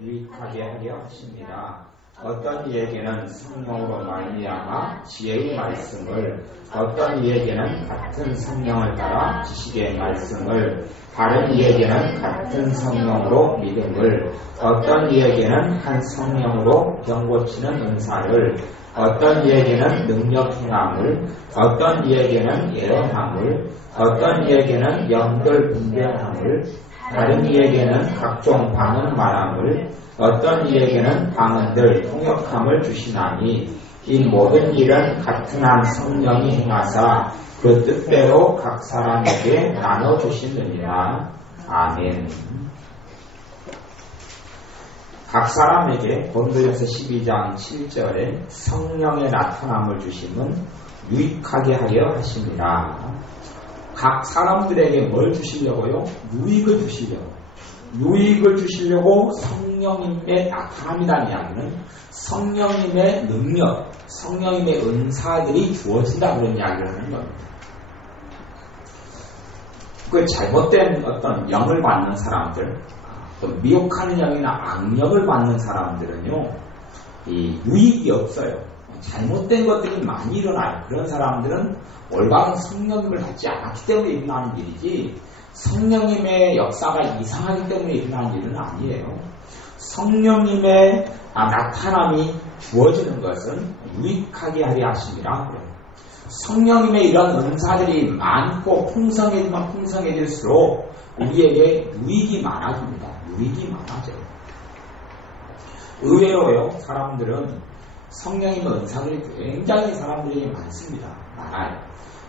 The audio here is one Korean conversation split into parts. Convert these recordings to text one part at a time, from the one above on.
유익하게 하려 하십니다. 어떤 이에게는 성령으로 말미암아 지혜의 말씀을, 어떤 이에게는 같은 성령을 따라 지식의 말씀을, 다른 이에게는 같은 성령으로 믿음을, 어떤 이에게는 한 성령으로 병 고치는 은사를, 어떤 이에게는 능력 행함을, 어떤 이에게는 예언함을, 어떤 이에게는 영들 분별함을, 다른 이에게는 각종 방언 말함을, 어떤 이에게는 방언들 통역함을 주시나니 이 모든 일은 같은 한 성령이 행하사 그 뜻대로 각 사람에게 나눠주시느니라. 아멘. 각 사람에게 고린도전서 12장 7절에 성령의 나타남을 주심은 유익하게 하려 하십니다. 각 사람들에게 뭘 주시려고요? 유익을 주시려고. 유익을 주시려고 성령님의 나타남이라는 이야기는 성령님의 능력, 성령님의 은사들이 주어진다 그런 이야기를 하는 겁니다. 그 잘못된 어떤 영을 받는 사람들, 또 미혹하는 영이나 악령을 받는 사람들은요, 이 유익이 없어요. 잘못된 것들이 많이 일어나요. 그런 사람들은 올바른 성령님을 받지 않았기 때문에 일어나는 일이지 성령님의 역사가 이상하기 때문에 일어나는 일은 아니에요. 성령님의 나타남이 주어지는 것은 유익하게 하려 하심이라 그래요. 성령님의 이런 은사들이 많고 풍성해지면 풍성해질수록 우리에게 유익이 많아집니다. 유익이 많아져요. 의외로요, 사람들은 성령님의 은사들이 굉장히 사람들이 많습니다. 많아요.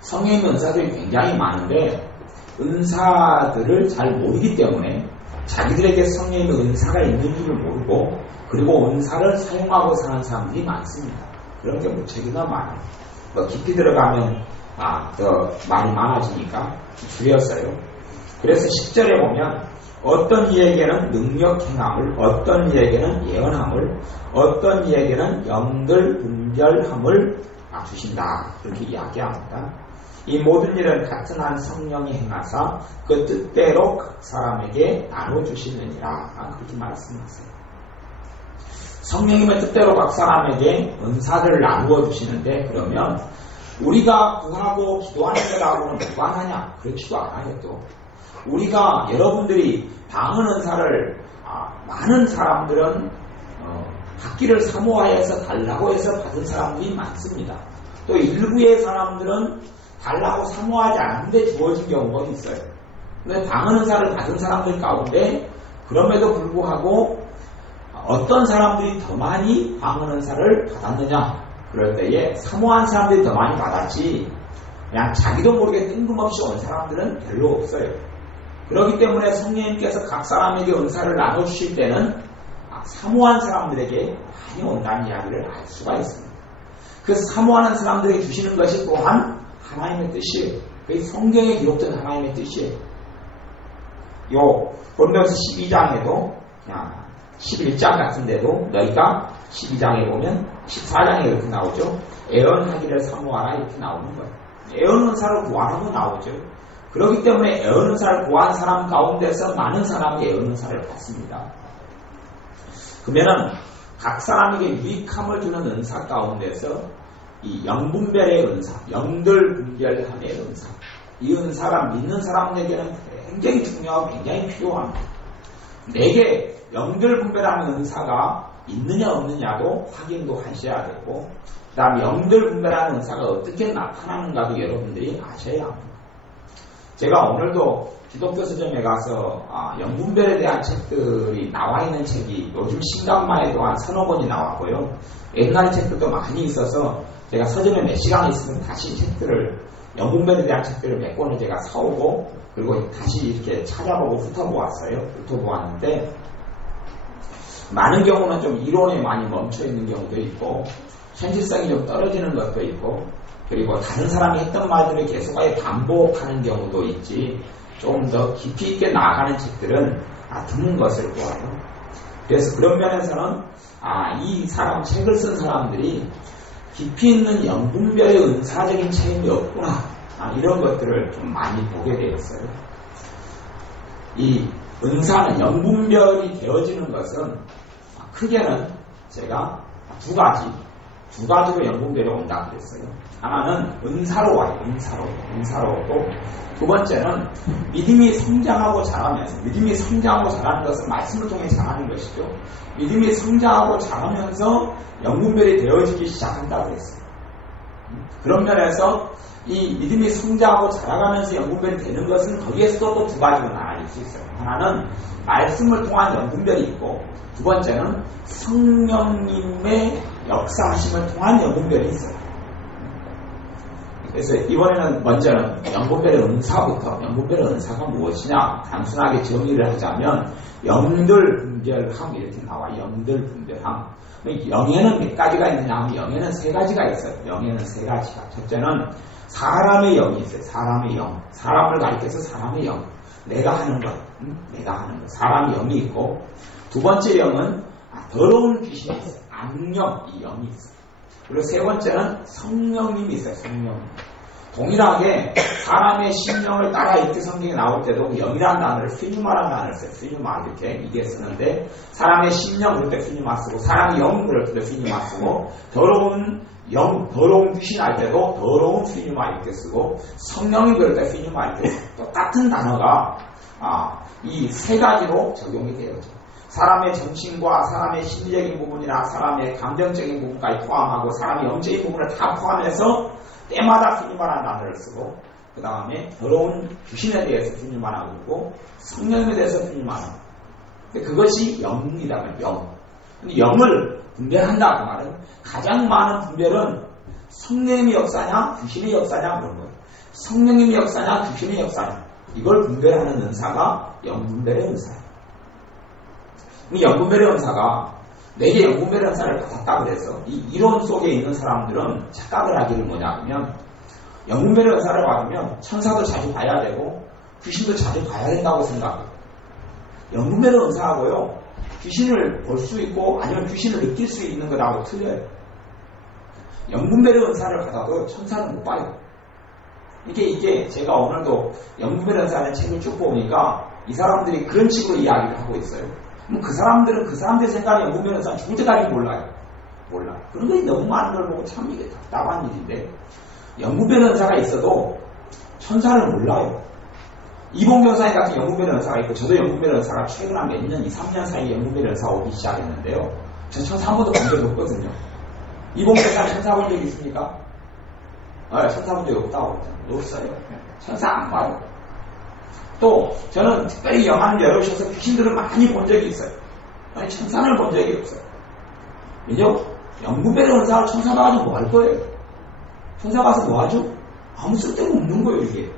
성령님의 은사들이 굉장히 많은데 은사들을 잘 모르기 때문에 자기들에게 성령님의 은사가 있는 줄을 모르고 그리고 은사를 사용하고 사는 사람들이 많습니다. 그런 게 무척이나 많아요. 깊이 들어가면 더 말이 많아지니까 줄였어요. 그래서 10절에 보면 어떤 이에게는 능력 행함을, 어떤 이에게는 예언함을, 어떤 이에게는 영들 분별함을 주신다. 그렇게 이야기합니다. 이 모든 일은 같은 한 성령이 행하사 그 뜻대로 각 사람에게 나눠주시느니라. 그렇게 말씀하세요. 성령님의 뜻대로 각 사람에게 은사를 나누어 주시는데 그러면 우리가 구하고 기도하는 것하고는 무관하냐? 그렇지도 않아요. 또 우리가 여러분들이 방언 은사를 많은 사람들은 받기를 사모하여서 달라고 해서 받은 사람들이 많습니다. 또 일부의 사람들은 달라고 사모하지 않는데 주어진 경우가 있어요. 근데 방언 은사를 받은 사람들 가운데 그럼에도 불구하고 어떤 사람들이 더 많이 방언 은사를 받았느냐? 그럴 때에 사모한 사람들이 더 많이 받았지 그냥 자기도 모르게 뜬금없이 온 사람들은 별로 없어요. 그렇기 때문에 성령님께서 각 사람에게 은사를 나눠주실 때는 사모한 사람들에게 많이 온다는 이야기를 알 수가 있습니다. 그 사모하는 사람들에게 주시는 것이 또한 하나님의 뜻이에요. 그게 성경에 기록된 하나님의 뜻이에요. 요 고린도서 12장에도 11장 같은데도 너희가 12장에 보면 14장에 이렇게 나오죠. 애언하기를 사모하라 이렇게 나오는 거예요. 애언 은사를 구하라고 나오죠. 그렇기 때문에 애언 은사를 구한 사람 가운데서 많은 사람이 애언 은사를 받습니다. 그러면은 각 사람에게 유익함을 주는 은사 가운데서 이 영분별의 은사, 영들 분별함의 은사, 이 은사가 믿는 사람에게는 굉장히 중요하고 굉장히 필요합니다. 내게 영들 분별하는 은사가 있느냐 없느냐도 확인도 하셔야 되고 그 다음에 영들 분별하는 은사가 어떻게 나타나는가도 여러분들이 아셔야 합니다. 제가 오늘도 기독교 서점에 가서 영분별에 대한 책들이 나와 있는 책이 요즘 신간마에도 한 서너 권이 나왔고요. 옛날 책들도 많이 있어서 제가 서점에 몇 시간 있으면 다시 책들을 영분별에 대한 책들을 몇 권을 제가 사오고 그리고 다시 이렇게 찾아보고 훑어보았는데 많은 경우는 좀 이론에 많이 멈춰있는 경우도 있고 현실성이 좀 떨어지는 것도 있고 그리고 다른 사람이 했던 말들을 계속하여 반복하는 경우도 있지 좀 더 깊이 있게 나아가는 책들은 드문 것을 보아요. 그래서 그런 면에서는 이 사람 책을 쓴 사람들이 깊이 있는 영분별의 은사적인 체험이 없구나 이런 것들을 좀 많이 보게 되었어요. 이 은사는 영분별이 되어지는 것은 크게는 제가 두 가지로 영분별이 온다고 그랬어요. 하나는 은사로 와요. 은사로. 또 두 번째는 믿음이 성장하고 자라면서, 믿음이 성장하고 자라는 것은 말씀을 통해 자라는 것이죠. 믿음이 성장하고 자라면서 영분별이 되어지기 시작한다고 했어요. 그런 면에서 이 믿음이 성장하고 자라가면서 영분별이 되는 것은 거기에서도 또 두 가지로 나눠질 수 있어요. 하나는 말씀을 통한 영분별이 있고, 두 번째는 성령님의 역사하심을 통한 영분별이 있어요. 그래서 이번에는 먼저는 영분별의 은사부터, 영분별의 은사가 무엇이냐 단순하게 정의를 하자면 영들 분별함 이렇게 나와요. 영들 분별함. 영에는 몇 가지가 있느냐 하면 영에는 세 가지가 있어요. 영에는 세 가지가. 첫째는 사람의 영이 있어요. 사람의 영. 사람을 가리켜서 사람의 영. 내가 하는 것. 사람의 영이 있고, 두 번째 영은 더러운 귀신이 있어요. 악령, 이 영이 있어요. 그리고 세 번째는 성령님이 있어요. 성령. 동일하게 사람의 심령을 따라 이렇게 성경에 나올 때도 영이라는 단어를 피누마라는 단어를 써요. 피누마 이게 쓰는데, 사람의 심령 그럴 때 피누마 쓰고, 사람의 영 그럴 때 피누마 쓰고, 더러운 귀신 할 때도 더러운 피누마 이렇게 쓰고, 성령이 그럴 때 피누마 이렇게 쓰고, 똑같은 단어가 이 세 가지로 적용이 되어져. 사람의 정신과 사람의 심리적인 부분이나 사람의 감정적인 부분까지 포함하고 사람의 영적인 부분을 다 포함해서 때마다 피누마라는 단어를 쓰고, 그 다음에 더러운 귀신에 대해서 피누마라고 그러고 성령에 대해서 피누마라고. 그것이 영이라면 영. 근데 영을 분별한다 그 말은 가장 많은 분별은 성령님의 역사냐 귀신의 역사냐 그런 거예요. 성령님의 역사냐 귀신의 역사냐, 이걸 분별하는 은사가 영분별의 은사예요. 영분별의 은사가 내게 영분별의 은사를 받았다 그래서 이 이론 속에 있는 사람들은 착각을 하기를 뭐냐면, 영분별의 은사를 받으면 천사도 자주 봐야 되고 귀신도 자주 봐야 된다고 생각해요. 영분별의 은사하고요, 귀신을 볼 수 있고 아니면 귀신을 느낄 수 있는 것하고 틀려요. 영분별의 은사를 받아도 천사는 못 봐요. 이게 제가 오늘도 영분별의 은사라는 책을 쭉 보니까 이 사람들이 그런 식으로 이야기를 하고 있어요. 그 사람들은 그 사람들 생각에 영분별의 은사는 죽을 때까지 몰라. 그런 것이 너무 많은 걸 보고 참 이게 답답한 일인데, 영분별의 은사가 있어도 천사를 몰라요. 이봉 변사님 같은 영분별의 은사가 있고, 저도 영분별의 은사가 최근 한 몇 년, 2, 3년 사이에 영분별의 은사가 오기 시작했는데요. 전 천사 한 번도 본 적이 없거든요. 이봉 변사님 천사 본 적이 있습니까? 천사 본 적이 없다고 그러잖아요. 없어요. 천사 안 봐요. 또 저는 특별히 영화를 열어주셔서 귀신들을 많이 본 적이 있어요. 아니 천사를 본 적이 없어요. 왜냐? 영분별의 은사를 천사 가지고 뭐 할 거예요? 천사 가서 뭐 하죠? 아무 쓸데가 없는 거예요. 이게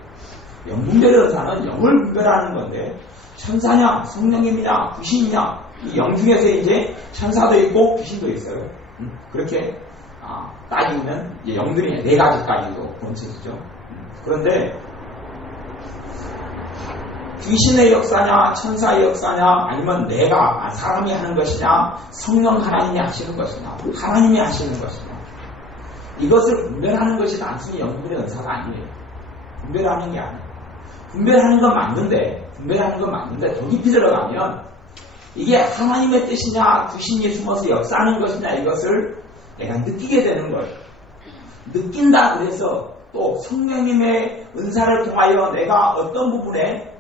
영분별의 은사는 영을 분별하는 건데, 천사냐 성령님이냐 귀신이냐, 이 영 중에서 이제 천사도 있고 귀신도 있어요. 그렇게 따지면 이제 영들이 네 가지까지도 본체이죠. 그런데 귀신의 역사냐 천사의 역사냐, 아니면 내가 사람이 하는 것이냐 성령 하나님이 하시는 것이냐 하나님이 하시는 것이냐, 이것을 분별하는 것이 단순히 영분별의 은사가 아니에요. 분별하는 게 아니에요. 분별하는 건 맞는데 더 깊이 들어가면 이게 하나님의 뜻이냐 귀신이 숨어서 역사하는 것이냐, 이것을 내가 느끼게 되는 거예요. 느낀다 그래서 또 성령님의 은사를 통하여 내가 어떤 부분에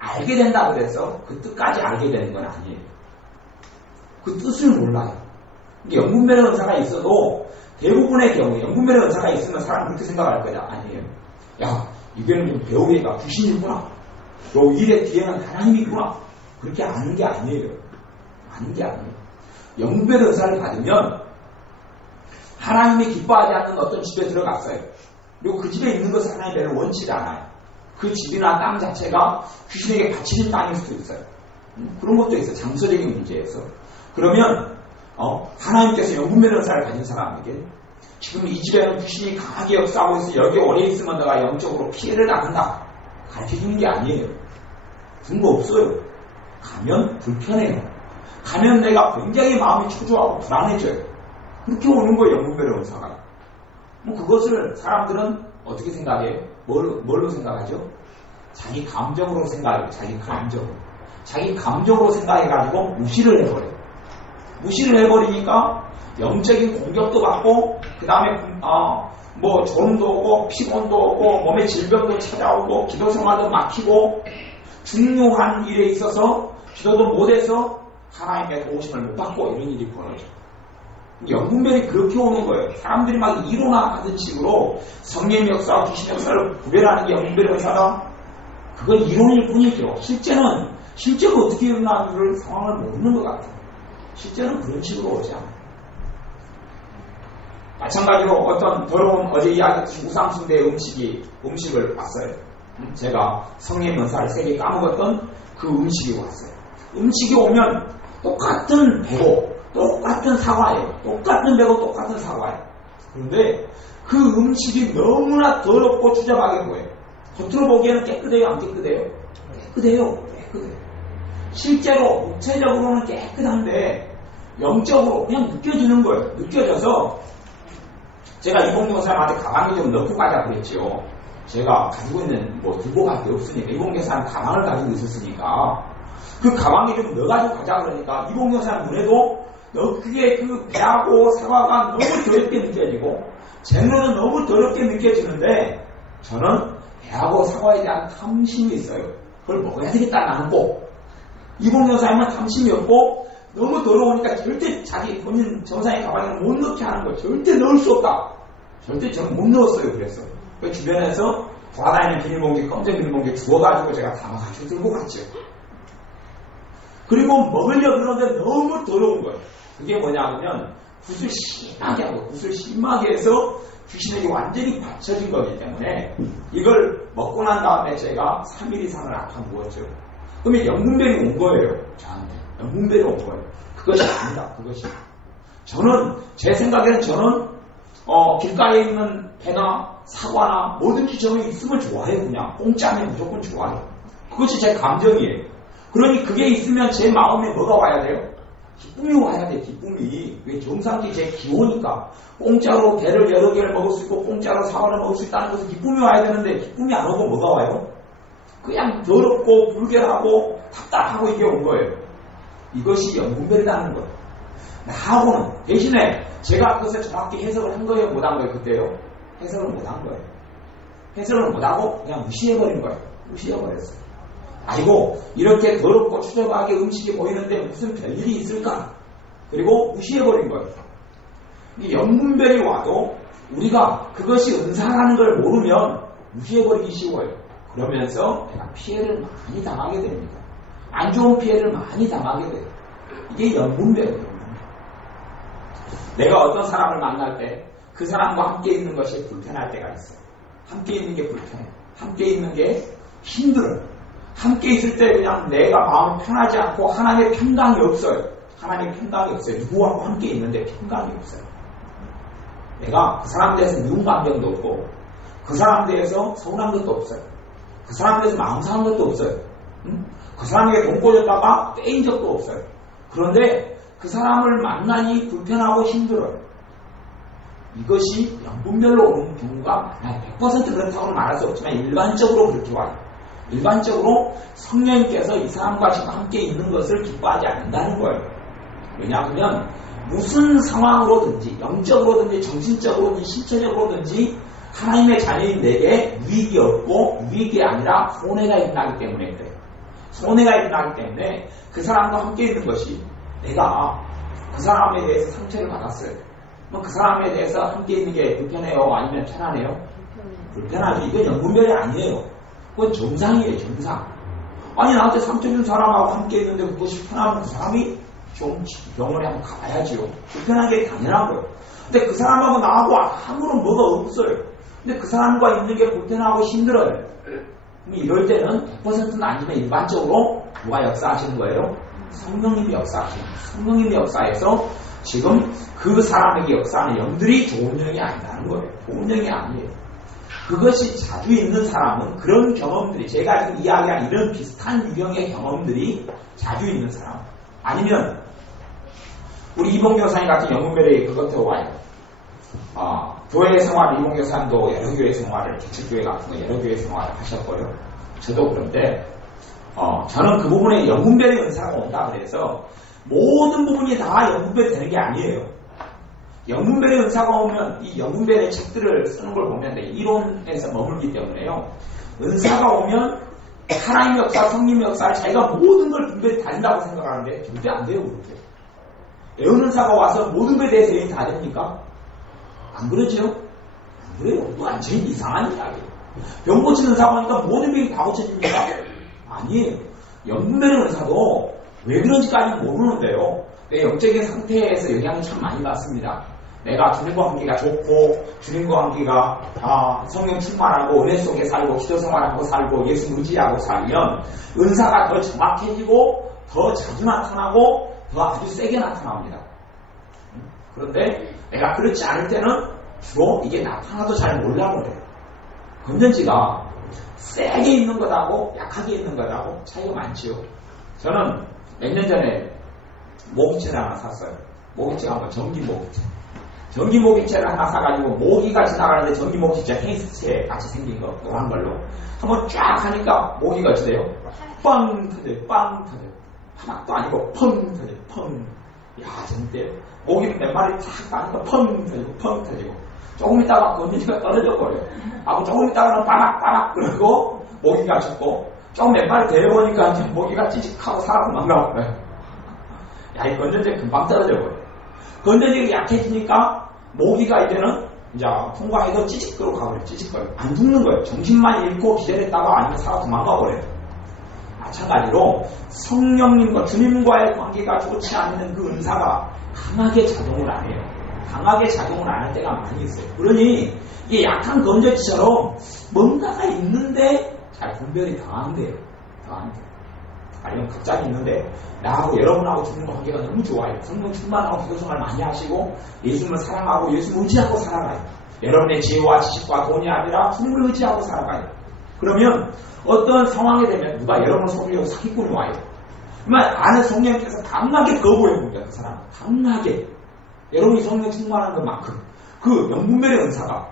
알게 된다 그래서 그 뜻까지 알게 되는 건 아니에요. 그 뜻을 몰라요. 영분별의 은사가 있어도 대부분의 경우에 영분별의 은사가 있으면 사람은 그렇게 생각할 거냐? 아니에요. 야, 이거는 배우니까 귀신이구나. 요 일의 뒤에는 하나님이구나. 그렇게 아는 게 아니에요. 영분별의 은사를 받으면 하나님이 기뻐하지 않는 어떤 집에 들어갔어요. 그리고 그 집에 있는 것을 하나님이 별로 원치지 않아요. 그 집이나 땅 자체가 귀신에게 바치는 땅일 수도 있어요. 그런 것도 있어요. 장소적인 문제에서. 그러면 하나님께서 영분별의 은사를 가진 사람에게 지금 이 집에는 귀신이 강하게 역사하고 있어 여기 오래 있으면 너가 영적으로 피해를 당한다, 가르쳐주는 게 아니에요. 그런 거 없어요. 가면 불편해요. 가면 내가 굉장히 마음이 초조하고 불안해져요. 그렇게 오는 거예요. 영분별의 은사가. 그것을 사람들은 어떻게 생각해요? 뭘로 생각하죠? 자기 감정으로 생각해요. 자기 감정으로. 자기 감정으로 생각해가지고 무시를 해버려요. 무시를 해버리니까 영적인 공격도 받고 그 다음에 뭐 졸음도 오고 피곤도 오고 몸에 질병도 찾아오고 기도 생활도 막히고 중요한 일에 있어서 기도도 못해서 하나님의 도우심을 못 받고 이런 일이 벌어져요. 영분별이 그렇게 오는 거예요. 사람들이 막 이론화하는 식으로 성령의 역사와 귀신의 역사를 구별하는 게 영분별의 역사다. 그건 이론일 뿐이죠. 실제로 어떻게 일어나는 상황을 모르는 것 같아요. 실제는 그런 식으로 오지 않아요. 마찬가지로 어떤 더러운 어제 이야기했듯이 우상숭배의 음식을 봤어요. 제가 성령 연사를 3개 까먹었던 그 음식이 왔어요. 음식이 오면 똑같은 배고 똑같은 사과예요. 똑같은 배고 똑같은 사과예요. 그런데 그 음식이 너무나 더럽고 추잡하게 보여요. 겉으로 보기에는 깨끗해요? 안 깨끗해요? 깨끗해요. 실제로 육체적으로는 깨끗한데 영적으로 그냥 느껴지는 거예요. 느껴져서 제가 이봉규 목사님한테 가방에 좀 넣고 가자 그랬죠. 제가 가지고 있는 뭐 들고 갈 게 없으니까 이봉규 목사님 가방을 가지고 있었으니까 그 가방에 좀 넣어가지고 가자 그러니까 이봉규 목사님 눈에도 그게 그 배하고 사과가 너무 더럽게 느껴지고 쟁로는 너무 더럽게 느껴지는데 저는 배하고 사과에 대한 탐심이 있어요. 그걸 먹어야 되겠다 나는 꼭. 이봉규 목사님은 탐심이 없고 너무 더러우니까 절대 자기 본인 정상의 가방에 못 넣게 하는 거예요. 절대 넣을 수 없다. 절대 저는 못 넣었어요. 그래서 그 주변에서 돌아다니는 비닐봉지, 검정 비닐봉지 주워가지고 제가 담아가지고 들고 갔죠. 그리고 먹으려고 그러는데 너무 더러운 거예요. 그게 뭐냐면 붓을 심하게 해서 귀신에게 완전히 받쳐진 거기 때문에 이걸 먹고 난 다음에 제가 3일 이상을 아파 누웠죠. 그러면 영분별이 온 거예요. 저한테. 영분별이 온 거예요. 그것이 아니다. 그것이. 제 생각에는 길가에 있는 배나 사과나 뭐든지 저는 있으면 좋아해요. 그냥. 공짜면 무조건 좋아해요. 그것이 제 감정이에요. 그러니 그게 있으면 제 마음에 뭐가 와야 돼요? 기쁨이 와야 돼. 기쁨이. 왜 정상적인 제 기호니까. 공짜로 배를 여러 개를 먹을 수 있고 공짜로 사과를 먹을 수 있다는 것은 기쁨이 와야 되는데 기쁨이 안 오고 뭐가 와요? 그냥 더럽고 불결하고 답답하고 이게 온 거예요. 이것이 영분별이라는 거예요. 나하고는 대신에 제가 그것을 정확히 해석을 한 거예요? 못 한 거예요? 그때요? 해석을 못 한 거예요. 해석을 못 하고 그냥 무시해버린 거예요. 무시해버렸어요. 아이고 이렇게 더럽고 추잡하게 음식이 보이는데 무슨 별일이 있을까? 그리고 무시해버린 거예요. 이 영분별이 와도 우리가 그것이 은사라는 걸 모르면 무시해버리기 쉬워요. 그러면서 내가 피해를 많이 당하게 됩니다. 안 좋은 피해를 많이 당하게 돼요. 이게 영분별이에요. 내가 어떤 사람을 만날 때 그 사람과 함께 있는 것이 불편할 때가 있어요. 함께 있는 게 불편해요. 함께 있는 게 힘들어요. 함께 있을 때 그냥 내가 마음이 편하지 않고 하나님의 평강이 없어요. 하나님의 평강이 없어요. 누구하고 함께 있는데 평강이 없어요. 내가 그 사람에 대해서 미운 감정도 없고 그 사람에 대해서 서운한 것도 없어요. 그 사람에 대해서 마음 상한 것도 없어요. 그 사람에게 돈 꽂았다가 떼인 적도 없어요. 그런데 그 사람을 만나니 불편하고 힘들어요. 이것이 영분별로 오는 경우가 많아요. 100% 그렇다고는 말할 수 없지만 일반적으로 그렇게 와요. 일반적으로 성령님께서 이 사람과 지금 함께 있는 것을 기뻐하지 않는다는 거예요. 왜냐하면 무슨 상황으로든지 영적으로든지 정신적으로든지 신체적으로든지 하나님의 자녀인 내게 유익이 없고 유익이 아니라 손해가 일어나기 때문에 그래요. 손해가 일어나기 때문에 그 사람과 함께 있는 것이 내가 그 사람에 대해서 상처를 받았어요. 그 사람에 대해서 함께 있는 게 불편해요? 아니면 편하네요? 불편하죠. 이건 영분별이 아니에요. 그건 정상이에요. 정상. 아니 나한테 상처 준 사람하고 함께 있는데 그것이 편하면 그 사람이 좀 병원에 한번 가봐야지요. 불편한 게 당연한 거예요. 근데 그 사람하고 나하고 아무런 뭐가 없어요. 근데 그 사람과 있는 게 불편하고 힘들어요. 이럴 때는 100%는 아니지만 일반적으로 누가 역사하시는 거예요? 성령님이 역사하시는 거예요. 성령님이 역사해서 지금 그 사람에게 역사하는 영들이 좋은 영이 아니라는 거예요. 좋은 영이 아니에요. 그것이 자주 있는 사람은 그런 경험들이 제가 지금 이야기한 이런 비슷한 유형의 경험들이 자주 있는 사람 아니면 우리 이봉규 교사님 같은 영분별이 그것도 와요. 교회 생활 이봉규 교사님도 여러 교회 생활을 개척교회 같은 거 여러 교회 생활을 하셨고요. 저도 그런데 저는 그 부분에 영분별의 은사가 온다 그래서 모든 부분이 다 영분별이 되는 게 아니에요. 영분별의 은사가 오면 이 영분별의 책들을 쓰는 걸 보면 이론에서 머물기 때문에요. 은사가 오면 하나님의 역사, 성님의 역사를 자기가 모든 걸 분별이 다 된다고 생각하는데 절대 안 돼요. 그렇게. 애언은사가 와서 모든 것에 대해서 예언이 다 됩니까? 안 그러죠? 안 그래요. 완전히 이상한 이야기예요. 병 고치는 은사가 오니까 모든 병이 다 고쳐집니까? 아니에요. 영분별의 은사도 왜 그런지까지는 모르는데요. 내 영적인 상태에서 영향을 참 많이 받습니다. 내가 주님과 관계가 좋고 주님과 관계가 성령 충만하고 은혜 속에 살고 기도 생활하고 살고 예수 의지하고 살면 은사가 더 정확해지고 더 자주 나타나고 더 아주 세게 나타납니다. 그런데 내가 그렇지 않을 때는 주로 이게 나타나도 잘 몰라버려요. 건전지가 세게 있는 것하고 약하게 있는 것하고 차이가 많지요. 저는 몇 년 전에 모기채를 하나 샀어요. 모기채가 한번 전기 모기채. 전기 모기채를 하나 사가지고 모기가 지나가는데 전기 모기채 테니스채 같이 생긴 거 노란 걸로 한번 쫙 하니까 모기가 어쩌대요? 빵 터져요. 빵 터져요. 하나도 아니고 펑 터져요. 펑. 야 진짜 모기는 몇 마리 탁 가니까 펑 터지고 펑 터지고 조금 있다가 건전지가 떨어져 버려요. 하고 조금 있다가는 빠락빠락 그러고 모기가 죽고 조금 몇 마리 데려보니까 이제 모기가 찌직하고 살아서 망가버려요. 야 이 건전지가 금방 떨어져 버려요. 건전지가 약해지니까 모기가 이제는 이제 통과해도 찌직거리고 가버려요. 찌직거려요. 안 죽는 거예요. 정신만 잃고 기절했다가 아니면 살아 도망가버려요. 마찬가지로 성령님과 주님과의 관계가 좋지 않는 그 은사가 강하게 작용을 안 해요. 강하게 작용을 안 할 때가 많이 있어요. 그러니 이게 약한 건전지처럼 뭔가가 있는데 잘 분별이 당한대요. 아니면 갑자기 있는데 나하고 여러분하고 주님과 관계가 너무 좋아요. 성령 충만하고 기도생활 많이 하시고 예수님을 사랑하고 예수님을 의지하고 살아가요. 여러분의 지혜와 지식과 돈이 아니라 주님을 의지하고 살아가요. 그러면 어떤 상황이 되면 누가 여러분을 속이려고 사기꾼이 와요. 그러면 안에 성령께서 강하게 거부해봅니다. 그 사람 강하게 여러분이 성령 충만한 것만큼 그 영분별의 은사가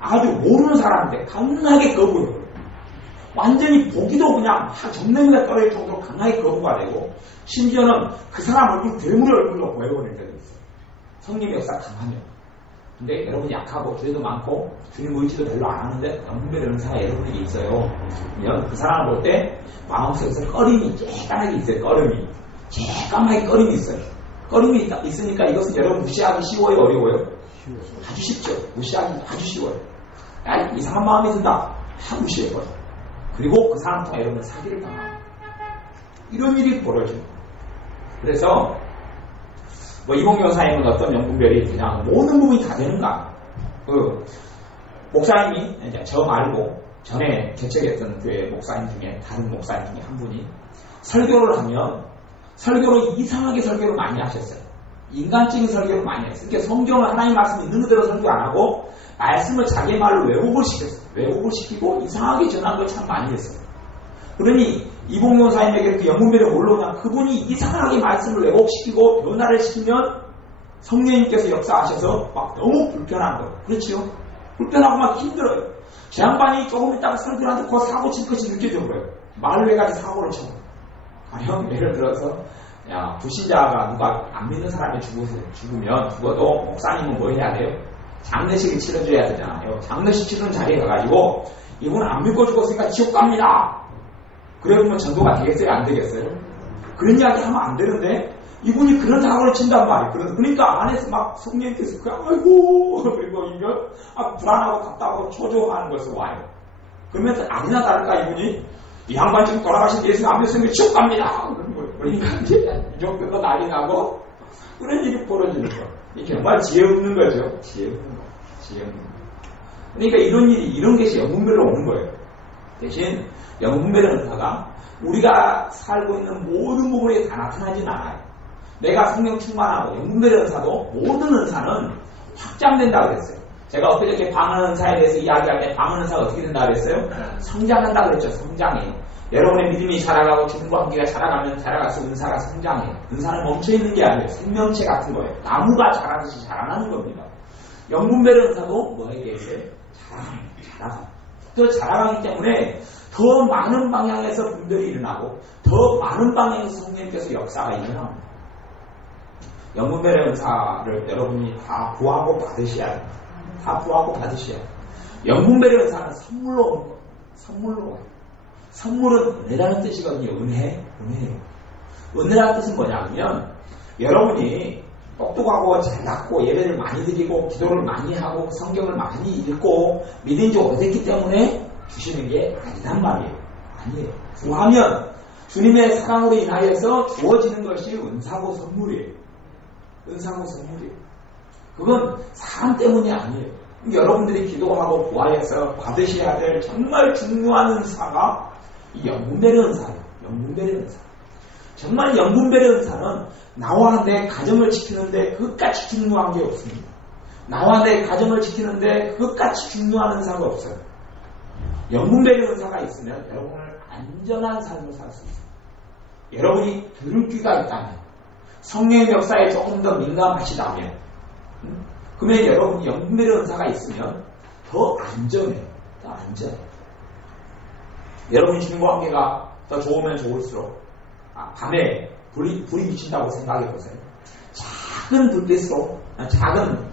아주 모르는 사람인데 강하게 거부해요. 완전히 보기도 그냥 정내미가 떨어질 정도로 강하게 거부가 되고 심지어는 그 사람 얼굴 괴물의 얼굴로 보여버릴 때도 있어요. 성령의 역사가 강하면. 근데 여러분이 약하고 죄도 많고 주님 의지도 별로 안 하는데 영분별의 은사가 여러분에게 있어요. 그러면 그 사람을 볼 때 마음속에서 꺼림이 쬐까맣게 있어요. 꺼림이. 쬐까맣게 꺼림이 있어요. 꺼림이 있으니까 이것은 여러분 무시하기 쉬워요? 어려워요? 아주 쉽죠. 무시하기 아주 쉬워요. 야, 이상한 마음이 든다. 다 무시해버려. 그리고 그 사람 통해 여러분의 사기를 당합니다. 이런 일이 벌어져요. 그래서 이봉교사님은 어떤 영분별이 그냥 모든 부분이 다 되는가? 목사님이 이제 저 말고 전에 개척했던 교회 목사님 중에 다른 목사님 중에 한 분이 설교를 하면 설교를 이상하게 설교를 많이 하셨어요. 인간적인 설교를 많이 했어요. 그러니까 성경을 하나님 말씀 있는 그대로 설교 안 하고 말씀을 자기 말로 왜곡을 시켰어요. 왜곡을 시키고 이상하게 전한 걸 참 많이 했어요. 그러니 이봉교사님에게 그 영분별이 올라오냐 그분이 이상하게 말씀을 왜곡시키고 변화를 시키면 성령님께서 역사하셔서 막 너무 불편한 거예요. 그렇지요? 불편하고 막 힘들어요. 제 양반이 조금 있다가 설교를 하는데 그 사고 칠 것이 느껴져 버려요. 말을 해가지고 사고를 쳐. 가령 예를 들어서 불신자가 누가 안 믿는 사람이 죽어도 목사님은 뭐 해야 돼요? 장례식을 치러줘야 되잖아요. 장례식 치르는 자리에 가가지고 이분은 안 믿고 죽었으니까 지옥 갑니다. 그래 보면 전도가 되겠어요? 안 되겠어요? 그런 이야기 하면 안 되는데 이분이 그런 사고를 친단 말이에요. 그러니까 안에서 막 성령께서 아이고 그리고 이걸 불안하고 답답하고 초조해하는 것을 와요. 그러면서 아니나 다를까 이분이 이 양반 지금 돌아가신 예수님 안 믿으면 지옥 갑니다. 그러니까 이제 이 정도가 난리 나고 그런 일이 벌어지는 거. 이게 정말 지혜 없는 거죠. 지혜 없는 거. 그러니까 이런 것이 영분별로 오는 거예요. 대신 영분별의 은사가 우리가 살고 있는 모든 부분에 다 나타나진 않아요. 내가 성령 충만하고 영분별의 은사도 모든 은사는 확장된다고 그랬어요. 제가 엊그저께 방언 은사에 대해서 이야기할 때 방언 은사가 어떻게 된다고 그랬어요? 성장한다고 그랬죠. 성장해요. 여러분의 믿음이 자라가고 주님과 관계가 자라가면 자라갈수록 은사가 성장해요. 은사는 멈춰있는 게 아니에요. 생명체 같은 거예요. 나무가 자라듯이 자라나는 겁니다. 영분별의 은사도 뭐에 대해서 자라가요. 또 자라가기 때문에 더 많은 방향에서 분별이 일어나고 더 많은 방향에서 성령님께서 역사가 일어납니다. 영분별의 은사를 여러분이 다 구하고 받으셔야 됩니다. 다 구하고 받으셔야 됩니다. 영분별의 은사는 선물로 오는 거예요. 선물로 와요. 선물은 은혜라는 뜻이거든요. 은혜예요. 은혜라는 뜻은 뭐냐면 여러분이 똑똑하고 잘났고 예배를 많이 드리고 기도를 많이 하고 성경을 많이 읽고 믿은 지 오래됐기 때문에 주시는 게 아니란 말이에요. 아니에요. 구하면 주님의 사랑으로 인하여서 주어지는 것이 은사고 선물이에요. 은사고 선물이에요. 그건 사람 때문이 아니에요. 여러분들이 기도하고 구하여서 받으셔야 될 정말 중요한 은사가 이 영분별의 은사예요. 영분별의 은사. 정말 영분별의 은사는 나와 내 가정을 지키는데 그것까지 중요한 게 없습니다. 나와 내 가정을 지키는데 그것까지 중요한 은사가 없어요. 영분별의 은사가 있으면 여러분을 안전한 삶을 살 수 있어요. 여러분이 들을 귀가 있다면, 성령의 역사에 조금 더 민감하시다면, 그러면 여러분이 영분별의 은사가 있으면 더 안전해요. 더 안전해요. 여러분이 주님과 관계가 더 좋으면 좋을수록 밤에 불이 비친다고 생각해 보세요. 작은 불빛으로, 작은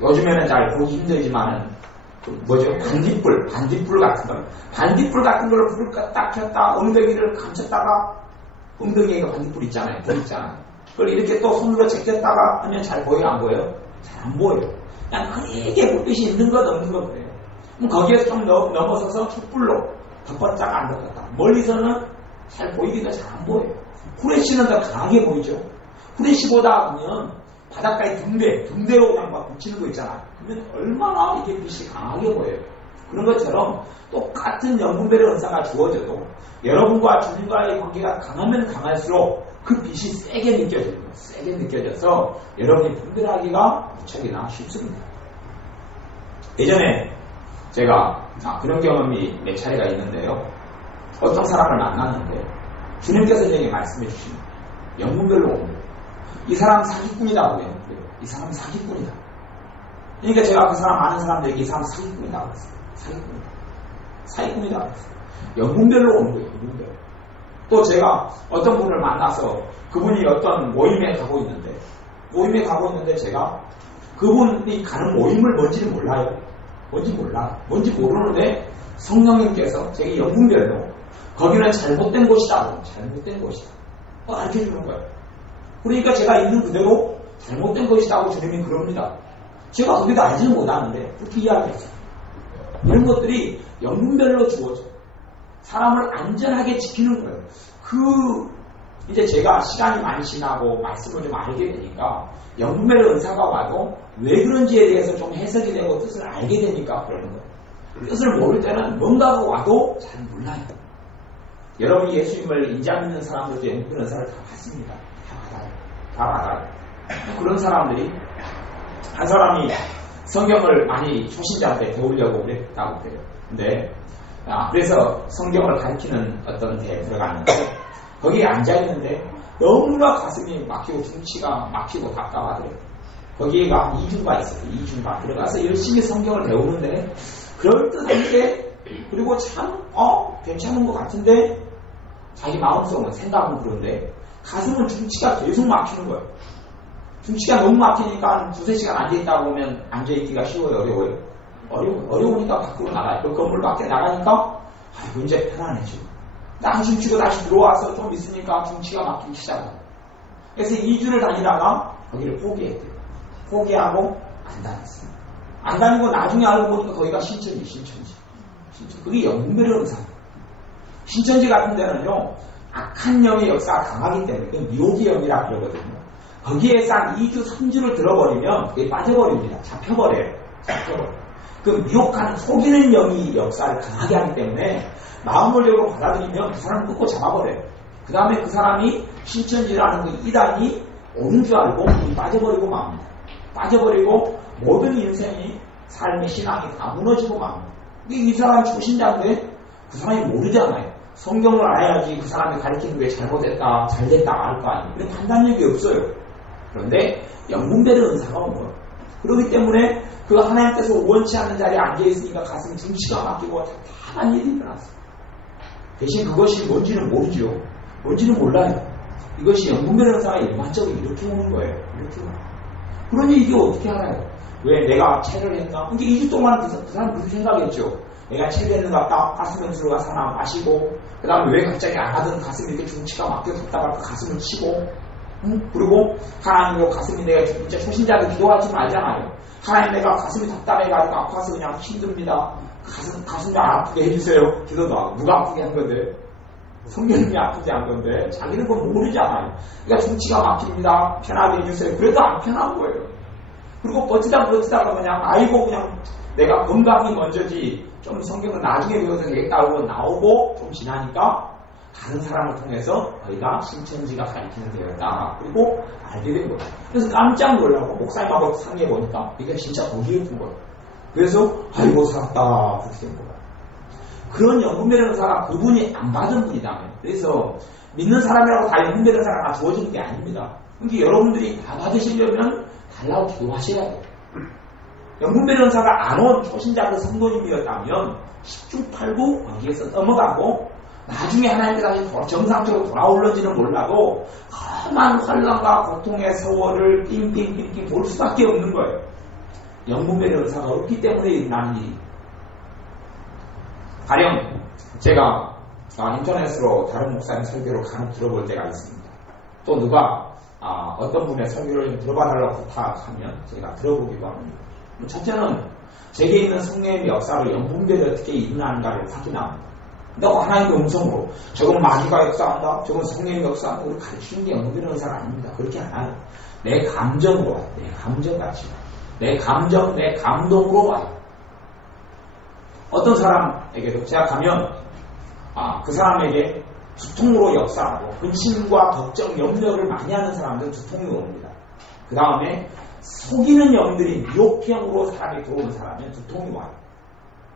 요즘에는 잘 보기 힘들지만은 반딧불 같은 걸, 반딧불 같은 걸 불을 딱 켰다 엉덩이를 감췄다가 엉덩이에 반딧불 있잖아요. 불 있잖아요. 그걸 이렇게 또 손으로 제꼈다가 하면 잘 보여요? 안 보여요? 잘 안 보여요. 그냥 크게 불빛이 있는 것 없는 것 그래요. 그럼 거기에서 좀 넘어서서 촛불로 덮었다가 안 덮었다. 멀리서는 잘 보이기가 잘 안 보여요. 후레쉬는 더 강하게 보이죠. 후레쉬보다 보면 바닷가에 등대로 그냥 막 붙이는 거 있잖아요. 그러면 얼마나 이게 빛이 강하게 보여요. 그런 것처럼 똑같은 영분별의 은사가 주어져도 여러분과 주님과의 관계가 강하면 강할수록 그 빛이 세게 느껴져요. 세게 느껴져서 여러분이 분별하기가 무척이나 쉽습니다. 예전에 제가 그런 경험이 몇 차례가 있는데요. 어떤 사람을 만났는데 주님께서 저에게 말씀해 주시는 영분별로 옵니다. 이 사람 사기꾼이라고 해요. 이 사람 사기꾼이다. 그러니까 제가 그 사람 아는 사람들에게 이 사람 사기꾼이라고 했어요. 사기꾼이라고 했어요. 영분별로 오는 거예요. 영분별. 또 제가 어떤 분을 만나서 그분이 어떤 모임에 가고 있는데 제가 그분이 가는 모임을 뭔지는 몰라요. 뭔지 모르는데 성령님께서 제게 영분별로 거기는 잘못된 곳이다. 가르쳐주는 거예요. 그러니까 제가 있는 그대로 잘못된 것이라고 주님이 그럽니다. 제가 거기도 알지는 못하는데 그렇게 이야기했어요. 이런 것들이 영분별로 주어져요. 사람을 안전하게 지키는 거예요. 이제 제가 시간이 많이 지나고 말씀을 좀 알게 되니까 영분별의 은사가 와도 왜 그런지에 대해서 좀 해석이 되고 뜻을 알게 되니까 그러는 거예요. 뜻을 모를 때는 뭔가가 와도 잘 몰라요. 여러분이 예수님을 인지 않는 사람들도 영분별의 은사를 다 받습니다. 다 받아요. 그런 사람들이 한 사람이 성경을 많이 초신자한테 배우려고 그랬다고 그래요. 근데 그래서 성경을 가르치는 어떤 데에 들어갔는데 거기에 앉아있는데 너무나 가슴이 막히고 중치가 막히고 답답하더래요. 거기에가 2주가 있어요. 2주가 들어가서 열심히 성경을 배우는데 그럴듯한데 그리고 참 괜찮은 것 같은데 자기 마음속은 생각은 그런데 가슴은 중치가 계속 막히는 거예요. 중치가 너무 막히니까 2-3시간 앉아있다 보면 앉아있기가 쉬워요? 어려워요? 어려우니까 밖으로 나가요. 그 건물 밖에 나가니까 이제 편안해지고 딱 중치고 다시 들어와서 좀 있으니까 중치가 막히기 시작해요. 그래서 2주를 다니다가 거기를 포기했대요. 포기하고 안 다녔어요. 안 다니고 나중에 알고 보니까 거기가 신천지. 그게 영분별의 은사예요. 신천지 같은 데는요 악한 영의 역사가 강하기 때문에 그 미혹의 영이라 그러거든요. 거기에서 한 2주, 3주를 들어버리면 그게 빠져버립니다. 잡혀버려요. 그 미혹하는 속이는 영이 역사를 강하게 하기 때문에 마음을 열고 받아들이면 그 사람을 끄고 잡아버려요. 그 다음에 그 사람이 신천지라는 그 이단이 옳은 줄 알고 빠져버리고 맙니다. 빠져버리고 모든 인생이 삶의 신앙이 다 무너지고 맙니다. 이 사람 초신자인데 그 사람이 모르잖아요. 성경을 알아야지 그 사람이 가르치는 게 잘못됐다, 잘됐다 알 거 아니에요. 근데 판단력이 없어요. 그런데 영분별의 은사가 온 거예요. 그렇기 때문에 그 하나님께서 원치 않는 자리에 앉아있으니까 가슴이 등치가 막히고 답답한 일이 일어났어요. 대신 그것이 뭔지는 모르죠. 뭔지는 몰라요. 이것이 영분별현상이 일반적으로 이렇게 오는 거예요. 이렇게 오는 거예요. 그러니 이게 어떻게 알아요? 왜 내가 체를 했나? 이게 2주 동안 그 사람 그렇게 생각했죠. 내가 체를 했는가 딱 가슴에 들어가서 하나 마시고 그 다음에 왜 갑자기 안 하던 가슴이 이렇게 중치가 막혀 섰다가 가슴을 치고 그리고 하나님으로 가슴이 내가 진짜 초신자도 기도하지 말잖아요. 하나님 내가 가슴이 답답해가지고 아파서 그냥 힘듭니다. 가슴 좀 아프게 해주세요. 기도도 하고 누가 아프게 한 건데 성령님이 아프지 않은 건데 자기는 그건 모르잖아요. 그러니까 중치가 막힙니다. 편하게 해주세요. 그래도 안 편한 거예요. 그리고 버티다가 그냥 아이고 그냥 내가 건강이 먼저지 좀 성경은 나중에 배워서 되겠다고 나오고 좀 지나니까 다른 사람을 통해서 거기가 신천지가 가르치는 데였다. 그리고 알게 된 거예요. 그래서 깜짝 놀라고 목사님하고 상의해 보니까 이게 진짜 거기였던 거예요. 그래서 아이고 살았다 그렇게 된 거예요. 그런 영분별현사가 그분이 안 받은 분이다면 그래서 믿는 사람이라고 다 영분별현사가 다 주어지는 게 아닙니다. 그러니까 여러분들이 다 받으시려면 달라고 기도하셔야 돼요. 영분별현사가 안 온 초신자 그 성도님이었다면 10중 8구 거기에서 넘어가고 나중에 하나님께서 다시 정상적으로 돌아올는지는 몰라도 험한 환난과 고통의 세월을 빙빙빙빙 볼 수밖에 없는 거예요. 영분별현사가 없기 때문에 일어나는 일이. 가령 제가 인터넷으로 다른 목사님 설교를 간혹 들어볼 때가 있습니다. 또 누가 어떤 분의 설교를 좀 들어봐달라고 부탁하면 제가 들어보기도 합니다. 첫째는 제게 있는 성령의 역사를 영분별이 어떻게 일어나는가를 확인합니다. 근데 하나님의 음성으로 저건 마귀가 역사한다, 저건 성령의 역사한다, 우리 가르치는 게 영분별의 역사가 아닙니다. 그렇게 안 와요. 내 감정으로 와요. 내 감정같이 와요. 내 감정, 내 감동으로 와요. 어떤 사람에게도 제가 가면 그 사람에게 두통으로 역사하고 근심과 걱정, 염려를 많이 하는 사람들은 두통이 옵니다. 그 다음에 속이는 영들이 미혹형으로 사람이 들어오는 사람은 두통이 와요.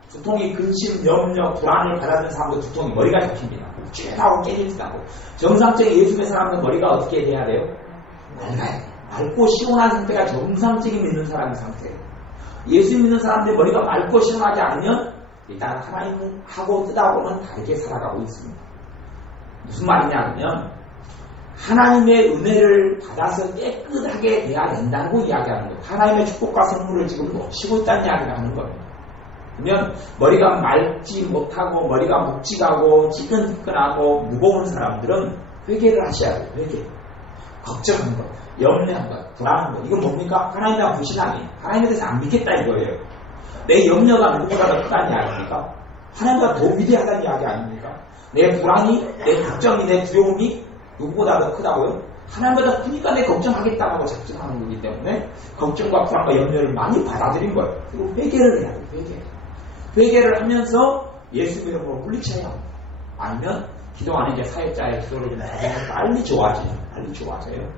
두통이 근심, 염려, 불안을 받아들이는 사람도 두통이 머리가 잡힙니다. 쭉 깨질지도 않고 정상적인 예수의 사람은 머리가 어떻게 돼야 돼요? 맑아요. 맑고 시원한 상태가 정상적인 믿는 사람의 상태예요. 예수 믿는 사람들이 머리가 맑고 시원하지 않으면 일단 하나님하고 뜻하고는 다르게 살아가고 있습니다. 무슨 말이냐 하면 하나님의 은혜를 받아서 깨끗하게 돼야 된다고 이야기하는 거예요. 하나님의 축복과 선물을 지금 놓치고 있다는 이야기를 하는 거예요. 그러면 머리가 맑지 못하고 머리가 묵직하고 지끈지끈하고 무거운 사람들은 회개를 하셔야 돼요. 회개. 걱정한 것, 염려한 것, 불안한 것. 이건 뭡니까? 하나님에 대한 불신앙이에요. 하나님에 대해서 안 믿겠다 이거예요. 내 염려가 누구보다 더 크다는 이야기입니까? 하나님보다 더 위대하다는 이야기 아닙니까? 내 불안이, 내 걱정이, 내 두려움이 누구보다 더 크다고요? 하나님보다 크니까 내 걱정하겠다고 작정하는 거기 때문에 걱정과 불안과 염려를 많이 받아들인 거예요. 그리고 회개를 해야 돼요. 회개를 하면서 예수 이름으로 물리쳐야 합니다. 아니면 기도하는 게 사역자의 기도를 좀 빨리 좋아져요.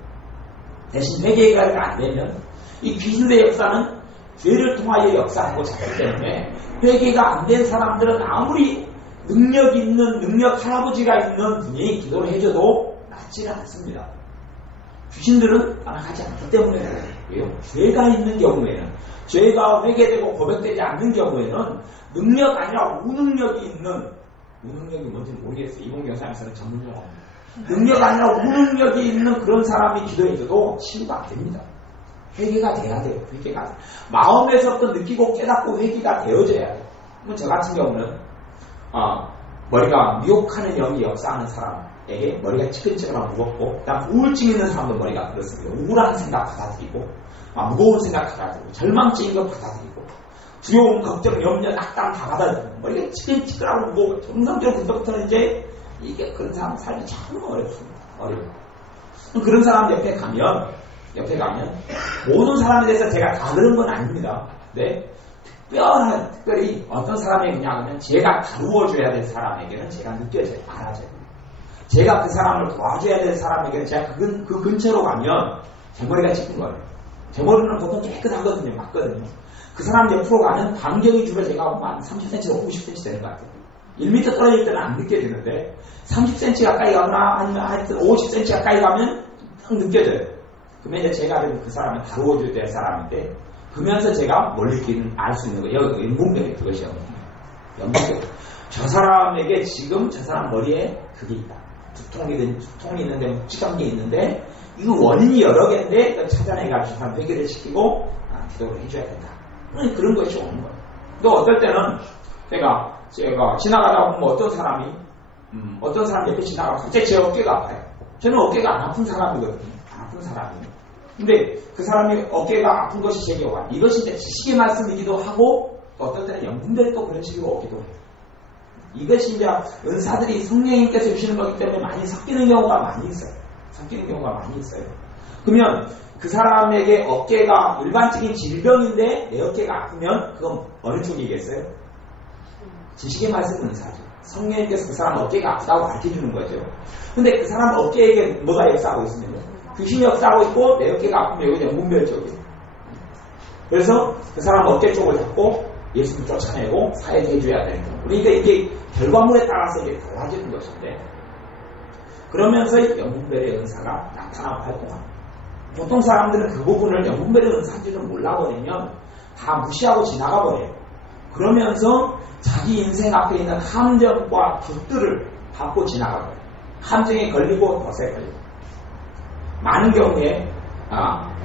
대신 회개가 안 되면 이 귀신의 역사는 죄를 통하여 역사하고 자기 때문에 회개가 안 된 사람들은 아무리 능력 할아버지가 있는 분이 기도를 해줘도 낫지는 않습니다. 귀신들은 따라가지 않기 때문에 그래요. 죄가 있는 경우에는, 죄가 회개되고 고백되지 않는 경우에는 능력 아니라 무능력이 있는, 무능력이 뭔지 모르겠어요. 이봉교사에서는 전문용어입니다. 능력 아니라 무능력이 있는 그런 사람이 기도해줘도 치유가 안 됩니다. 회개가 돼야 돼요. 마음에서부터 느끼고 깨닫고 회개가 되어져야 돼요. 저 같은 경우는 머리가 미혹하는 영이 역사하는 사람에게 머리가 치근치근하고 무겁고, 그다음 우울증 있는 사람도 머리가 그렇습니다. 우울한 생각 받아들이고, 무거운 생각 받아들이고, 절망적인 거 받아들이고, 두려움, 걱정, 염려, 낙담 다 받아들이고, 머리가 치근치근하고 무거워. 정상적으로 그때부터는 이제 이게 그런 사람 삶이 참 어렵습니다. 어려워요. 그런 사람 옆에 가면 모든 사람에 대해서 제가 다 그런 건 아닙니다. 네? 특별히 어떤 사람에게냐 하면 제가 다루어줘야 될 사람에게는 제가 느껴져요. 알아져요. 제가 그 사람을 도와줘야 될 사람에게는 제가 그 근처로 가면 제 머리가 찢긴 거예요. 제 머리는 보통 깨끗하거든요. 맞거든요. 그 사람 옆으로 가면 반경이 주로 제가 한 30cm, 50cm 되는 것 같아요. 1m 떨어질 때는 안 느껴지는데 30cm 가까이 가거나 아니면 하여튼 50cm 가까이 가면 딱 느껴져요. 그러면 이제 제가 그 사람을 다루어줘야 될 사람인데 그러면서 제가 뭘 느끼는 알 수 있는 거예요. 연분별 그것이 연분별. 저 사람에게 지금 저 사람 머리에 그게 있다. 두통이 있는데 묵직한 게 있는데 이거 원인이 여러 개인데 찾아내가지고 한 해결을 시키고 기도를 해줘야 된다. 그런 것이 오는 거예요. 또 어떨 때는 제가 지나가다 보면 어떤 사람 옆에 지나가면 갑자기 제 어깨가 아파요. 저는 어깨가 안 아픈 사람이거든요. 안 아픈 사람이에요. 근데 그 사람이 어깨가 아픈 것이 제게 와. 이것이 이제 지식의 말씀이기도 하고 또 어떨 때는 연분들이 또 그런 식으로 오기도 해요. 이것이 이제 은사들이 성령님께서 주시는 거기 때문에 많이 섞이는 경우가 많이 있어요. 그러면 그 사람에게 어깨가 일반적인 질병인데 내 어깨가 아프면 그건 어느 쪽이겠어요? 지식의 말씀은 은사죠. 성령님께서 그 사람 어깨가 아프다고 가르쳐주는 거죠. 근데 그 사람 어깨에 뭐가 역사하고 있습니까? 귀신이 역사하고 있고 내 어깨가 아프면 여기 연분별 쪽이에요. 그래서 그 사람 어깨 쪽을 잡고 예수님 쫓아내고 사역해줘야 되는 거예요. 그러니까 이게 결과물에 따라서 이게 달라지는 것인데 그러면서 연분별의 은사가 나타나고 활동합니다. 보통 사람들은 그 부분을 연분별의 은사인지는 몰라버리면 다 무시하고 지나가 버려요. 그러면서 자기 인생 앞에 있는 함정과 붓들을 밟고 지나가버려요. 함정에 걸리고 덫에 걸리고 많은 경우에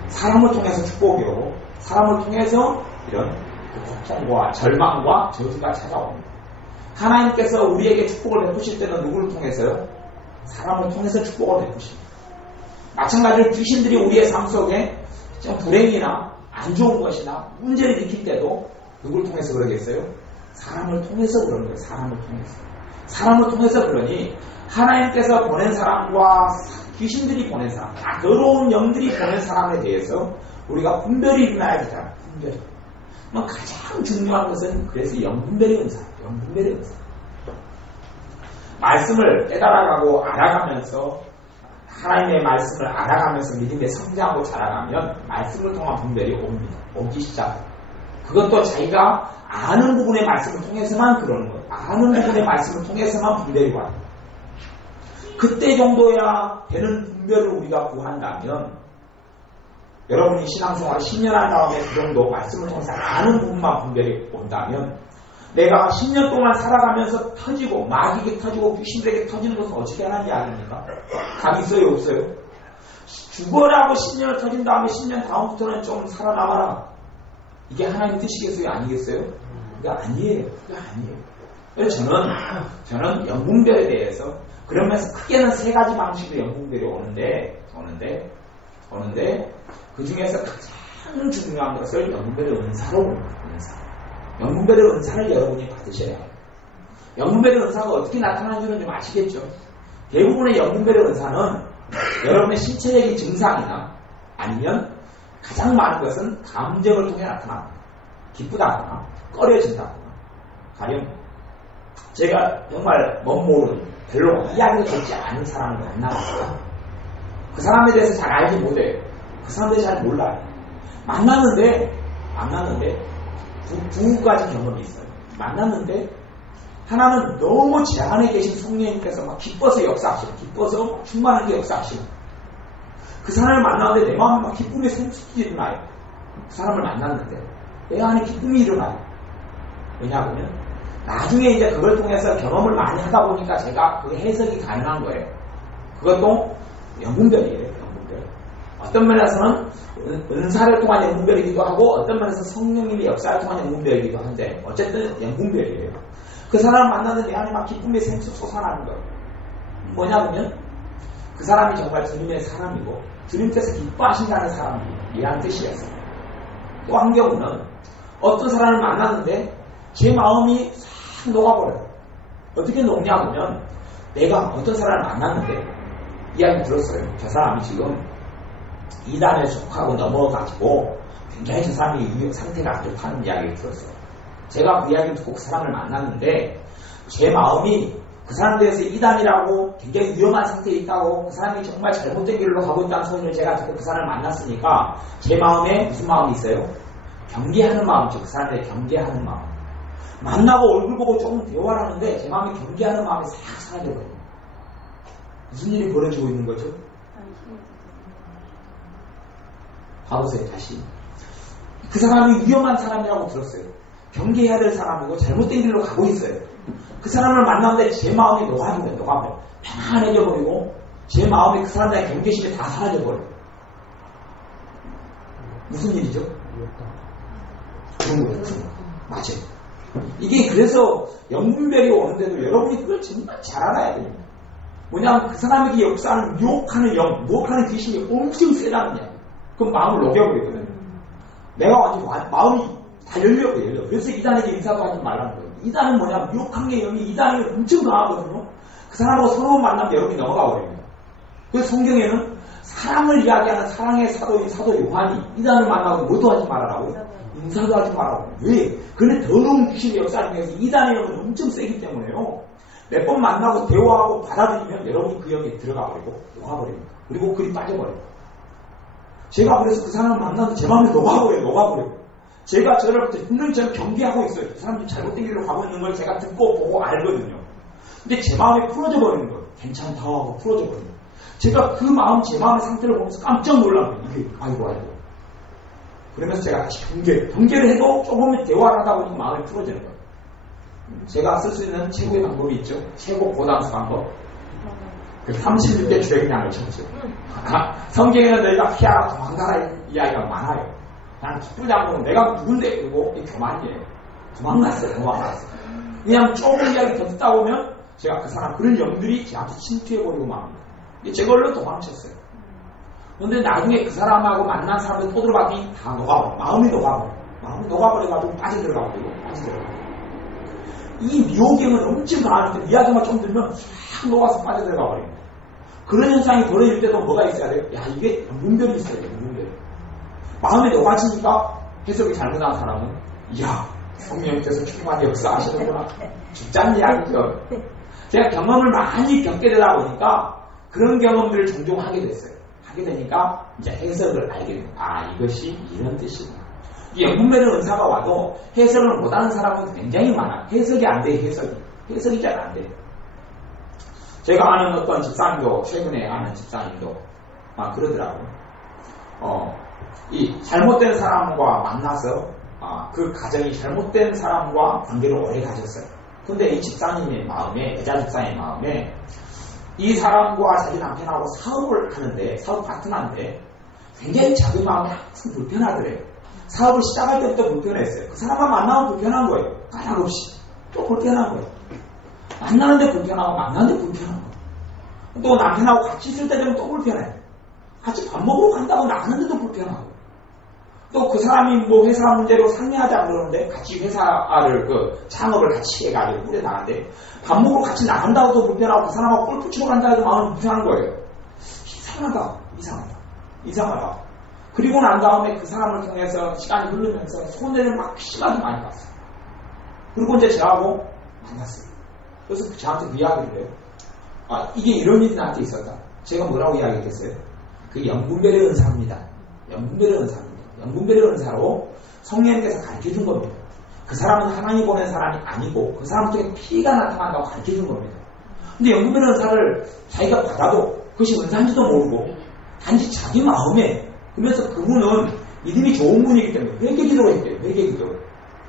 사람을 통해서 축복이 오고 사람을 통해서 이런 고통과 절망과 저주가 찾아옵니다. 하나님께서 우리에게 축복을 베푸실 때는 누구를 통해서요? 사람을 통해서 축복을 베푸십니다. 마찬가지로 귀신들이 우리의 삶 속에 좀 불행이나 안 좋은 것이나 문제를 일으킬 때도 누구를 통해서 그러겠어요? 사람을 통해서 그러는 거예요. 사람을 통해서 그러니 하나님께서 보낸 사람과 귀신들이 보낸 사람, 더러운 영들이 보낸 사람에 대해서 우리가 분별이 일어나야 되잖아요. 분별이. 가장 중요한 것은 그래서 영분별의 은사. 말씀을 깨달아가고 알아가면서 하나님의 말씀을 알아가면서 믿음에 성장하고 자라가면 말씀을 통한 분별이 오기 시작해요. 그것도 자기가 아는 부분의 말씀을 통해서만 그러는 거예요. 아는 부분의 말씀을 통해서만 분별이 와요. 그때 정도야 되는 분별을 우리가 구한다면 여러분이 신앙생활 10년 한 다음에 그 정도 말씀을 통해서 아는 부분만 분별이 온다면 내가 10년 동안 살아가면서 터지고 마귀에게 터지고 귀신들에게 터지는 것은 어떻게 하는지 아닙니까? 답이 있어요 없어요? 죽어라고 10년을 터진 다음에 10년 다음부터는 좀 살아남아라. 이게 하나님 뜻이겠어요? 아니겠어요? 그게 아니에요. 그래서 저는 영분별에 대해서 그러면서 크게는 세 가지 방식으로 영분별이 오는데 그 중에서 가장 중요한 것을 영분별의 은사로 봅니다. 영분별의 은사를 여러분이 받으셔야 해요. 영분별의 은사가 어떻게 나타나는지는 좀 아시겠죠? 대부분의 영분별의 은사는 여러분의 신체적인 증상이나 아니면 가장 많은 것은 감정을 통해 나타납니다. 기쁘다거나 꺼려진다거나 가령 제가 정말 모르는 별로 이야기를 듣지 않은 사람을 만나봤어요. 그 사람에 대해서 잘 알지 못해요. 그 사람들이 잘 몰라요. 만났는데 두 가지 경험이 있어요. 만났는데 하나는 너무 제 안에 계신 성령님께서 막 기뻐서 역사하시고 기뻐서 충만하게 역사하시고 그 사람을 만났는데 내 마음에 막 기쁨이 샘솟기 일어나요. 그 사람을 만났는데 내 안에 기쁨이 일어나요. 왜냐하면 나중에 이제 그걸 통해서 경험을 많이 하다 보니까 제가 그 해석이 가능한 거예요. 그것도 영분별이에요. 어떤 면에서는 은사를 통한 영분별이기도 하고 어떤 면에서 성령님의 역사를 통한 영분별이기도 한데 어쨌든 영분별이에요. 그 사람을 만났는데 내 안에 막 기쁨이 솟아나는 거예요. 뭐냐면 그 사람이 정말 주님의 사람이고 주님께서 기뻐하신다는 사람입니다. 이라는 뜻이었어요. 또 한 경우는 어떤 사람을 만났는데 제 마음이 싹 녹아버려요. 어떻게 녹냐면 내가 어떤 사람을 만났는데 이야기 들었어요. 저 사람이 지금 이단에 속하고 넘어가지고 굉장히 저 사람이 상태가 안 좋다는 이야기를 들었어요. 제가 그 이야기를 듣고 그 사람을 만났는데 제 마음이 그 사람에 대해서 이단이라고 굉장히 위험한 상태에 있다고 그 사람이 정말 잘못된 길로 가고 있다는 소리를 제가 듣고 그 사람을 만났으니까 제 마음에 무슨 마음이 있어요? 경계하는 마음이죠. 그 사람에 대해 경계하는 마음. 만나고 얼굴 보고 조금 대화를 하는데 제 마음에 경계하는 마음이 싹 사라져버려요. 무슨 일이 벌어지고 있는 거죠? 봐보세요. 다시 그 사람이 위험한 사람이라고 들었어요. 경계해야 될 사람이고 잘못된 길로 가고 있어요. 그 사람을 만나는데 제 마음이 녹아진 거예요. 녹아버려. 편안해져 버리고 제 마음에 그 사람에 대한 경계심이 다 사라져 버려요. 무슨 일이죠? 그런 거예요. 맞아요. 이게 그래서 영분별이 오는데도 여러분이 그걸 정말 잘 알아야 됩니다. 뭐냐면 그 사람에게 역사하는 유혹하는 영, 유혹하는 귀신이 엄청 세다는 이야기. 그럼 마음을 녹여버리거든요. 내가 완전 마음이 다 열려. 그래서 이단에게 인사도 하지 말라는 거예요. 이단은 뭐냐면 유혹한 영이 이단이 엄청 강하거든요. 그 사람하고 서로 만나면 여러분이 넘어가 버립니다. 그래서 성경에는 사랑을 이야기하는 사랑의 사도인 사도 요한이 이단을 만나고 뭐도 하지 말아라고? 인사도 하지 말아라고. 왜? 그는 더러운 귀신의 역사를 통해서 이단의 영은 엄청 세기 때문에요. 몇 번 만나고 대화하고 받아들이면 여러분이 그 영에 들어가 버리고 녹아버립니다. 그리고 그리 빠져버립니다. 제가 그래서 그 사람을 만나도 제 마음이 녹아버려요. 제가 저를 분명히 저를 경계하고 있어요. 그 사람이 잘못된 길로 가고 있는 걸 제가 듣고 보고 알거든요. 근데 제 마음이 풀어져 버리는 거예요. 괜찮다 하고 풀어져 버리는 거예요. 제가 그 마음, 제 마음의 상태를 보면서 깜짝 놀라는 거예요. 이게 아이고. 그러면서 제가 다시 경계를 해도 조금은 대화를 하다 보니까 마음이 풀어지는 거예요. 제가 쓸 수 있는 최고의 방법이 있죠. 최고 고단수 방법. 그 36개 주례그냥을 쳤죠. 성경에는 너희가 피하라 도망가라 이야기가 많아요. 그냥 기쁘지 않고는 내가 누군데 그리고 이 교만이에요. 도망갔어요. 그냥 조금 이야기 더 듣다 보면 제가 그 사람 그런 영들이 제한테 침투해버리고 맙니다. 제걸로 도망쳤어요. 그런데 나중에 그 사람하고 만난 사람들 또 들어가기 다 녹아버려. 마음이 녹아버려가지고 빠져들어가고. 이 미혹경은 엄청 강하니까 이야기만 좀 들면 싹 녹아서 빠져들어가 버립니다. 그런 현상이 벌어질 때도 뭐가 있어야 돼요? 야, 이게 문별이 있어야 돼요. 문별이. 마음에 녹아지니까 해석이 잘못한 사람은 이야, 성령께서 충만히 역사하시는구나. 죽자는 이야기죠. 제가 경험을 많이 겪게 되다 보니까 그런 경험들을 종종 하게 됐어요. 하게 되니까 이제 해석을 알게 됩니다. 아, 이것이 이런 뜻이구나. 이 영분별의 은사가 와도 해석을 못하는 사람은 굉장히 많아. 해석이 안 돼, 해석이 잘 안 돼. 제가 아는 어떤 집사님도, 최근에 아는 집사님도, 그러더라고요. 이 잘못된 사람과 만나서, 그 가정이 잘못된 사람과 관계를 오래 가졌어요. 근데 이 집사님의 마음에, 여자 집사님의 마음에, 이 사람과 자기 남편하고 사업을 하는데, 사업 파트너인데, 굉장히 자기 마음이 항상 불편하더래요. 사업을 시작할 때부터 불편했어요. 그 사람만 만나면 불편한 거예요. 까닭없이. 또 불편한 거예요. 만나는데 불편하고 만나는데 불편한 거예요. 또 남편하고 같이 있을 때 되면 또 불편해요. 같이 밥 먹으러 간다고 나가는데도 불편하고. 또 그 사람이 뭐 회사 문제로 상의하자 그러는데 같이 회사를 창업을 같이 해가지고 꾸려 나가는데 밥 먹으러 같이 나간다고도 불편하고 그 사람하고 골프 치러 간다 해도 마음이 불편한 거예요. 이상하다. 그리고 난 다음에 그 사람을 통해서 시간이 흐르면서 손해를 막 심하게 많이 봤어요. 그리고 이제 저하고 만났어요. 그래서 저한테 그 이야기를 해요. 이게 이런 일이 나한테 있었다. 제가 뭐라고 이야기했겠어요? 그게 영분별의 은사입니다. 영분별의 은사로 성령님께서 가르쳐준 겁니다. 그 사람은 하나님이 보낸 사람이 아니고 그 사람 쪽에 피해가 나타난다고 가르쳐준 겁니다. 근데 영분별의 은사를 자기가 받아도 그것이 은사인지도 모르고 단지 자기 마음에 그러면서 그분은 믿음이 좋은 분이기 때문에 회개기도로 했대요.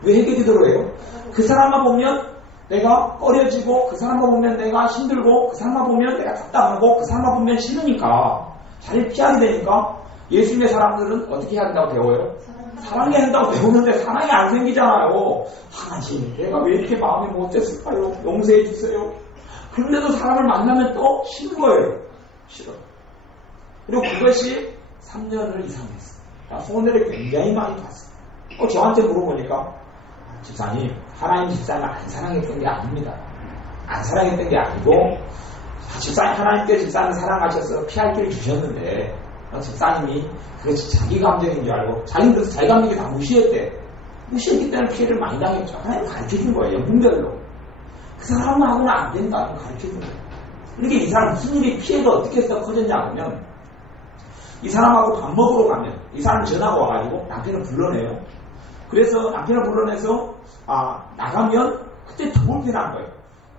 왜 회개기도로 해요? 그 사람만 보면 내가 꺼려지고 그 사람만 보면 내가 힘들고 그 사람만 보면 내가 답답하고 그 사람만 보면 싫으니까 자리를 피하게 되니까 예수님의 사람들은 어떻게 해야 한다고 배워요? 사랑해야 한다고 배우는데 사랑이 안 생기잖아요. 하나님 내가 왜 이렇게 마음이 못됐을까요? 용서해 주세요. 그런데도 사람을 만나면 또 싫은 거예요. 싫어. 그리고 그것이 3년을 이상 했어요. 손해를 굉장히 많이 봤어요. 저한테 물어보니까 집사님, 하나님 집사님을 안 사랑했던 게 아닙니다. 안 사랑했던 게 아니고 하나님께 집사님 사랑하셔서 피할 길을 주셨는데 집사님이 그것이 자기 감정인 줄 알고 자기는 그래서 자기 감정이 다 무시했대. 무시했기 때문에 피해를 많이 당했죠. 하나님 가르쳐준 거예요. 문별로. 그 사람하고는 안 된다고 가르쳐준 거예요. 그러니까 이 사람 무슨 일이 피해가 어떻게 해서 커졌냐 하면 이 사람하고 밥 먹으러 가면 이 사람 전화가 와가지고 남편을 불러내요. 그래서 남편을 불러내서 나가면 그때 더 불편한 거예요.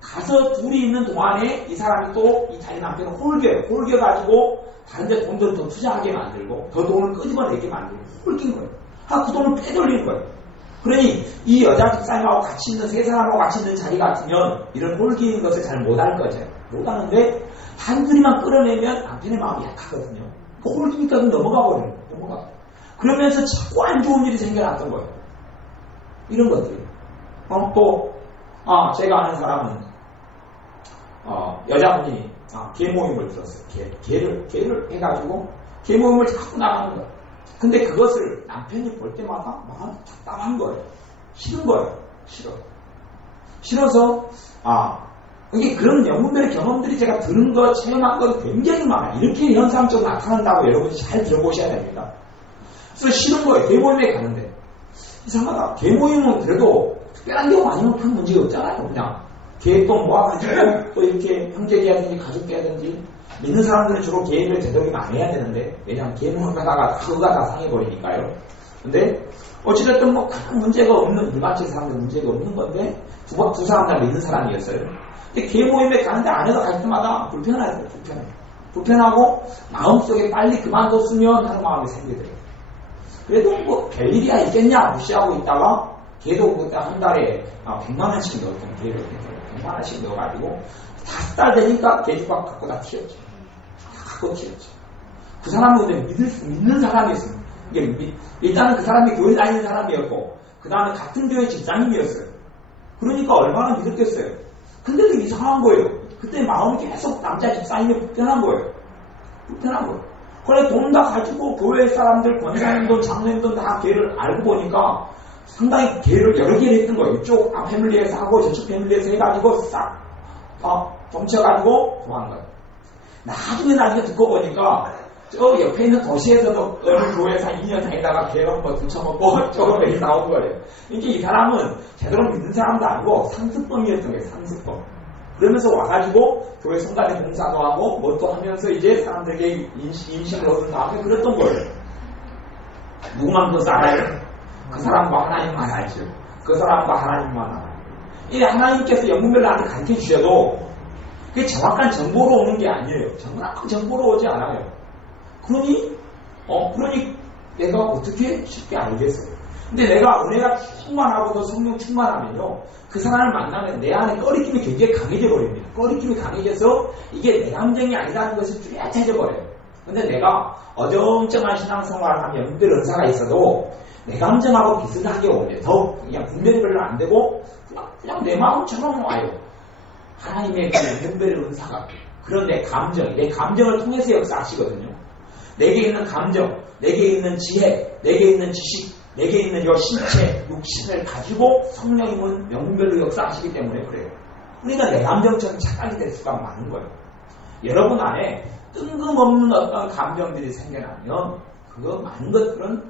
가서 둘이 있는 동안에 이 사람이 또 이 자기 남편을 홀겨가지고 다른 데 돈들을 더 투자하게 만들고 더 돈을 끄집어내게 만들고 홀긴 거예요. 그 돈을 빼돌리는 거예요. 그러니 이 여자 집사님하고 같이 있는 세 사람하고 같이 있는 자리 같으면 이런 홀기인 것을 잘 못할 거죠. 못하는데 단둘이만 끌어내면 남편의 마음이 약하거든요. 그 홀기니까 넘어가 버려요. 넘어가. 그러면서 자꾸 안 좋은 일이 생겨났던 거예요. 이런 것들이. 제가 아는 사람은 여자분이 개 모임을 들었어요. 개를 해가지고 개 모임을 자꾸 나가는 거예요. 근데 그것을 남편이 볼 때마다 마음이 답답한 거예요. 싫은 거예요. 싫어서 이게 그런 영웅들의 경험들이 제가 들은 거, 체험한 거 굉장히 많아요. 이렇게 현상적으로 나타난다고 여러분이 잘 들어보셔야 됩니다. 그래서 싫은 거예요. 개 모임에 가는데. 이상하다. 개 모임은 그래도 특별한 경우 아니면 큰 문제가 없잖아요. 그냥 개 또 모아가지고 또 이렇게 형제계라든지 가족계라든지 믿는 사람들은 주로 개를 되도록이면 안 해야 되는데, 왜냐하면 개 모임 가다가 그거가 다 상해버리니까요. 근데 어찌됐든 큰 문제가 없는, 일반적인 사람들 문제가 없는 건데 두 사람 다 믿는 사람이었어요. 근데 개 모임에 가는데 안에서 갈 때마다 불편하죠. 불편하고 마음속에 빨리 그만뒀으면 하는 마음이 생기더래요. 그래도 별일이야 있겠냐 무시하고 있다가 걔도 그때 한 달에 100만 원씩 넣었던 개를 100만 원씩 넣어가지고 5달 되니까 개주박 갖고 다 튀었죠. 그 사람은 근데 믿는 사람이었어요. 일단은 그 사람이 교회 다니는 사람이었고 그 다음에 같은 교회 집사님이었어요. 그러니까 얼마나 믿었겠어요. 근데도 이상한 거예요. 그때 마음이 계속 남자 집사님이 불편한 거예요. 그래 돈 다 가지고 교회 사람들, 권사님들, 장로님들 다 걔를 알고 보니까 상당히 걔를 여러 개를 했던 거예요. 이쪽 패밀리에서 하고 저쪽 패밀리에서 해가지고 싹 dom쳐가지고 좋아하는 거예요. 나중에 듣고 보니까 저 옆에 있는 도시에서도 어느 교회에서 2년 다니다가 걔를 한번 들쳐먹고 저런 일이 나온 거예요. 이게 이 사람은 제대로 믿는 사람도 아니고 상습범이었던 거예요. 상습범. 그러면서 와가지고 교회 성가대 봉사도 하고 뭐 또 하면서 이제 사람들에게 인식을 얻은 다음에 그랬던 거예요. 누구만 더 알아요? 그 사람과 하나님만 알죠. 그 사람과 하나님만 알아요. 이 하나님께서 영문별로 나한테 가르쳐 주셔도 그게 정확한 정보로 오는 게 아니에요. 정확한 정보로 오지 않아요. 그러니 내가 어떻게 쉽게 알겠어요. 근데 내가 은혜가 충만하고도 성령 충만하면요. 그 사람을 만나면 내 안에 꺼리낌이 굉장히 강해져 버립니다. 꺼리낌이 강해져서 이게 내 감정이 아니라는 것이 뚜렷해져 버려요. 근데 내가 어정쩡한 신앙생활을 하면 영들 은사가 있어도 내 감정하고 비슷하게 오면 더 그냥 분별이 별로 안 되고 그냥 내 마음처럼 와요. 하나님의 그 분별의 은사가 그런 내 감정을 통해서 역사하시거든요. 내게 있는 감정, 내게 있는 지혜, 내게 있는 지식, 내게 있는 이 신체, 육신을 가지고 성령님은 명분별로 역사하시기 때문에 그래요. 그러니까 내 감정처럼 착각이 될 수가 많은 거예요. 여러분 안에 뜬금없는 어떤 감정들이 생겨나면 그거 많은 것들은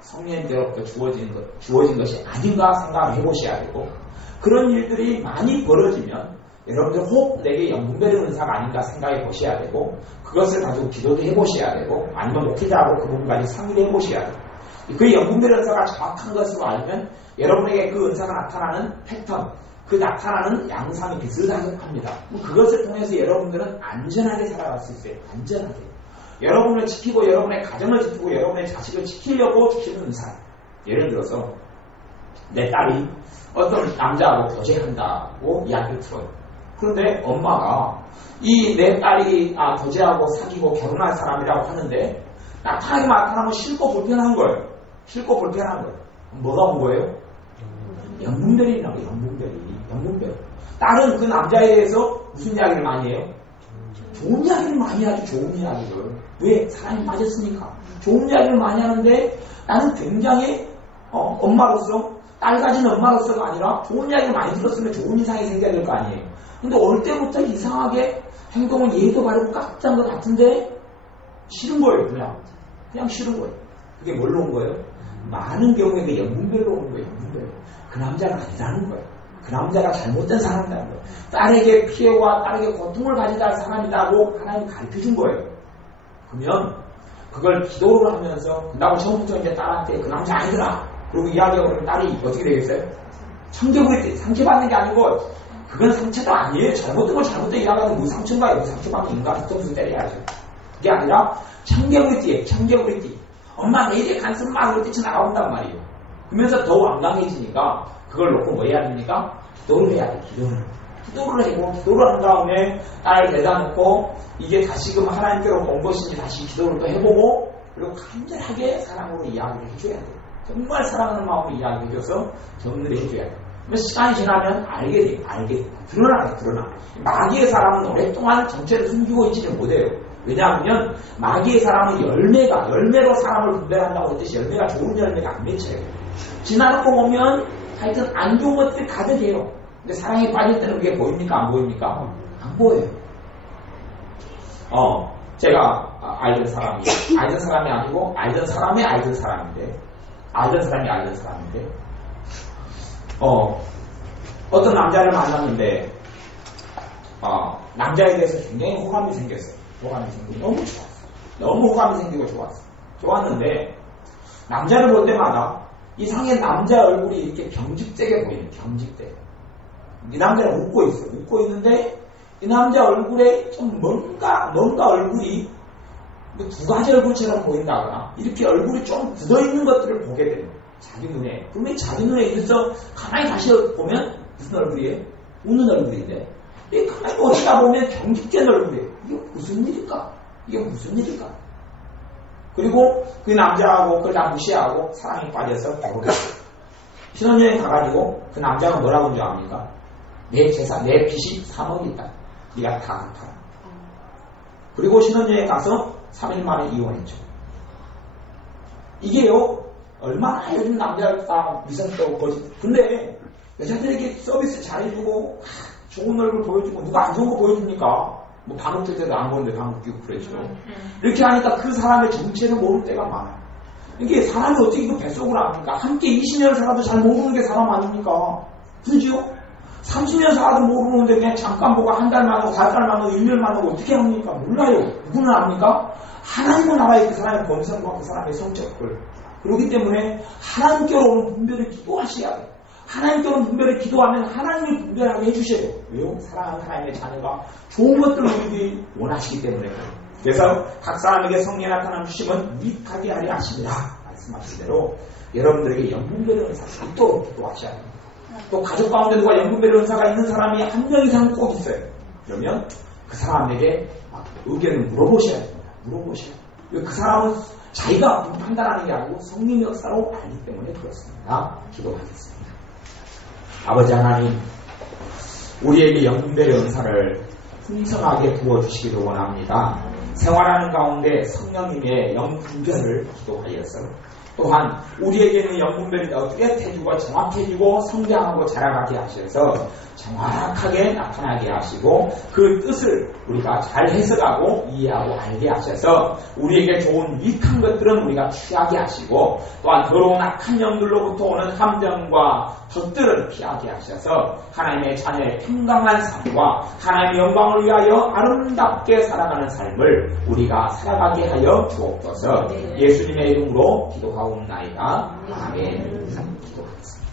성령님께로부터 주어진 것이 아닌가 생각을 해보셔야 되고, 그런 일들이 많이 벌어지면 여러분들 혹 내게 영분별의 은사가 아닌가 생각해 보셔야 되고, 그것을 가지고 기도도 해보셔야 되고, 아니면 목회자하고 그 부분까지 상의를 해보셔야 되고, 그 영분별의 은사가 정확한 것으로 알면 여러분에게 그 은사가 나타나는 패턴, 그 나타나는 양상이 비슷하게 합니다. 그것을 통해서 여러분들은 안전하게 살아갈 수 있어요. 안전하게. 여러분을 지키고 여러분의 가정을 지키고 여러분의 자식을 지키려고 주시는 은사. 예를 들어서 내 딸이 어떤 남자하고 교제한다고 이야기를 들어요. 그런데 엄마가 이 내 딸이 교제하고 사귀고 결혼할 사람이라고 하는데 나타나면 싫고 불편한 거예요. 뭐가 온 거예요? 영분별이라고. 영분별. 딸은 그 남자에 대해서 무슨 이야기를 많이 해요? 좋은 이야기를 많이 하죠. 좋은 이야기를. 왜? 사랑이 빠졌으니까. 좋은 이야기를 많이 하는데 나는 굉장히 엄마로서, 딸 가진 엄마로서가 아니라 좋은 이야기를 많이 들었으면 좋은 이상이 생겨야 될 거 아니에요. 근데 어릴 때부터 이상하게 행동은 예의도 바르고 깍짠 것 같은데 싫은 거예요. 그냥 싫은 거예요. 그게 뭘로 온 거예요? 많은 경우에 그 영분별로 오는 거예요. 영분별로. 그 남자가 아니라는 거예요. 그 남자가 잘못된 사람이라는 거예요. 딸에게 피해와 딸에게 고통을 가지다 할 사람이라고 하나님이 가르쳐준 거예요. 그러면 그걸 기도를 하면서 나고 처음부터 이제 딸한테 그 남자 아니더라 그리고 이야기하고 그러면 딸이 어떻게 되겠어요? 청개구리 상처받는 게 아니고 그건 상처도 아니에요. 잘못된 걸 잘못된 이야기하면 무슨 상처인가요? 상처받는 인간 뒤통수 때려야죠. 그게 아니라 청개구리띠예요. 청개구리띠. 엄마 내일에 간섭 막 그렇게 뛰쳐나가온단 말이에요. 그러면서 더 완강해지니까 그걸 놓고 뭐 해야 됩니까? 기도를 해야 돼. 기도를 하고 기도를 한 다음에 딸을 대다 놓고 이게 다시금 하나님께로 온 것인지 다시 기도를 또 해보고 그리고 간절하게 사랑으로 이야기를 해줘야 돼. 정말 사랑하는 마음으로 이야기해줘서 격려를 해줘야 돼. 시간이 지나면 알게 돼. 드러나. 마귀의 사람은 오랫동안 정체를 숨기고 있지를 못해요. 왜냐하면 마귀의 사람은 열매로 사람을 분별한다고 했듯이 열매가 좋은 열매가 안 맺혀요. 지나놓고 보면 하여튼 안 좋은 것들이 가득해요. 근데 사랑에 빠질 때는 그게 보입니까? 안 보입니까? 안 보여요. 제가 알던 사람이 아니고 알던 사람이 알던 사람인데 어떤 남자를 만났는데 남자에 대해서 굉장히 호감이 생겼어요. 너무 좋았어요. 너무 호감이 생기고 좋았는데 남자를 볼 때마다 이상의 남자 얼굴이 이렇게 경직되게 보이는 경직돼. 이 남자는 웃고 있는데 이 남자 얼굴에 좀 뭔가 얼굴이 두 가지 얼굴처럼 보인다거나 이렇게 얼굴이 좀 굳어있는 것들을 보게 돼요. 자기 눈에. 분명히 자기 눈에 있어서 가만히 다시 보면 무슨 얼굴이에요? 웃는 얼굴인데 가만히 보시다 보면 경직된 얼굴이에요. 이게 무슨 일일까? 그리고 그 남자하고 그걸 다 무시하고 사랑에 빠져서 결혼했어요. 신혼여행 가가지고 그 남자가 뭐라고 한 줄 압니까? 내 재산, 내 빚이 3억이 있다. 네가 다 갚아라. 그리고 신혼여행 가서 3일 만에 이혼했죠. 이게요, 얼마나 요즘 남자들 다 미성적이고 거짓. 근데 여자들에게 서비스 잘해주고 좋은 얼굴 보여주고 누가 안 좋은 거 보여줍니까? 뭐 방귀 낄 때도 안 보는데 방귀 끼고 그러죠. 이렇게 하니까 그 사람의 정체를 모를 때가 많아요. 이게 사람이 어떻게 이거 뱃속을 압니까? 함께 20년을 살아도 잘 모르는 게 사람 아닙니까? 그죠? 30년 살아도 모르는데 그냥 잠깐 보고 한 달 만나고 4달 만나고 1년 만나고 어떻게 합니까? 몰라요. 누구는 압니까? 하나님은 알아요. 그 사람의 본성과 그 사람의 성격을. 그렇기 때문에 하나님께로 오는 분별을 기도하셔야 돼요. 하나님께로 분별을 기도하면 하나님이 분별하게 해주셔요. 왜요? 사랑하는 하나님의 자녀가 좋은 것들을 우리에게 원하시기 때문에. 그래서 각 사람에게 성령이 나타나 주시면 유익하게 하려 하십니다. 말씀하신 대로 여러분들에게 영분별의 은사가 있도록 기도하셔야 됩니다. 또 가족 가운데 누가 영분별의 은사가 있는 사람이 한 명 이상 꼭 있어요. 그러면 그 사람에게 의견을 물어보셔야 됩니다. 그 사람은 자기가 판단하는 게 아니고 성령의 역사로 알기 때문에 그렇습니다. 기도하겠습니다. 아버지 하나님, 우리에게 영분별의 은사를 풍성하게 부어주시기를 원합니다. 생활하는 가운데 성령님의 영분별을 기도하여서 또한 우리에게는 영분별이 뚜렷해지고 정확해지고 성장하고 자라가게 하셔서 정확하게 나타나게 하시고 그 뜻을 우리가 잘 해석하고 이해하고 알게 하셔서 우리에게 좋은 유익한 것들은 우리가 취하게 하시고 또한 더러운 악한 영들로부터 오는 함정과 덫들을 피하게 하셔서 하나님의 자녀의 평강한 삶과 하나님의 영광을 위하여 아름답게 살아가는 삶을 우리가 살아가게 하여 주옵소서. 예수님의 이름으로 기도하옵나이다. 아멘. 기도하겠습니다.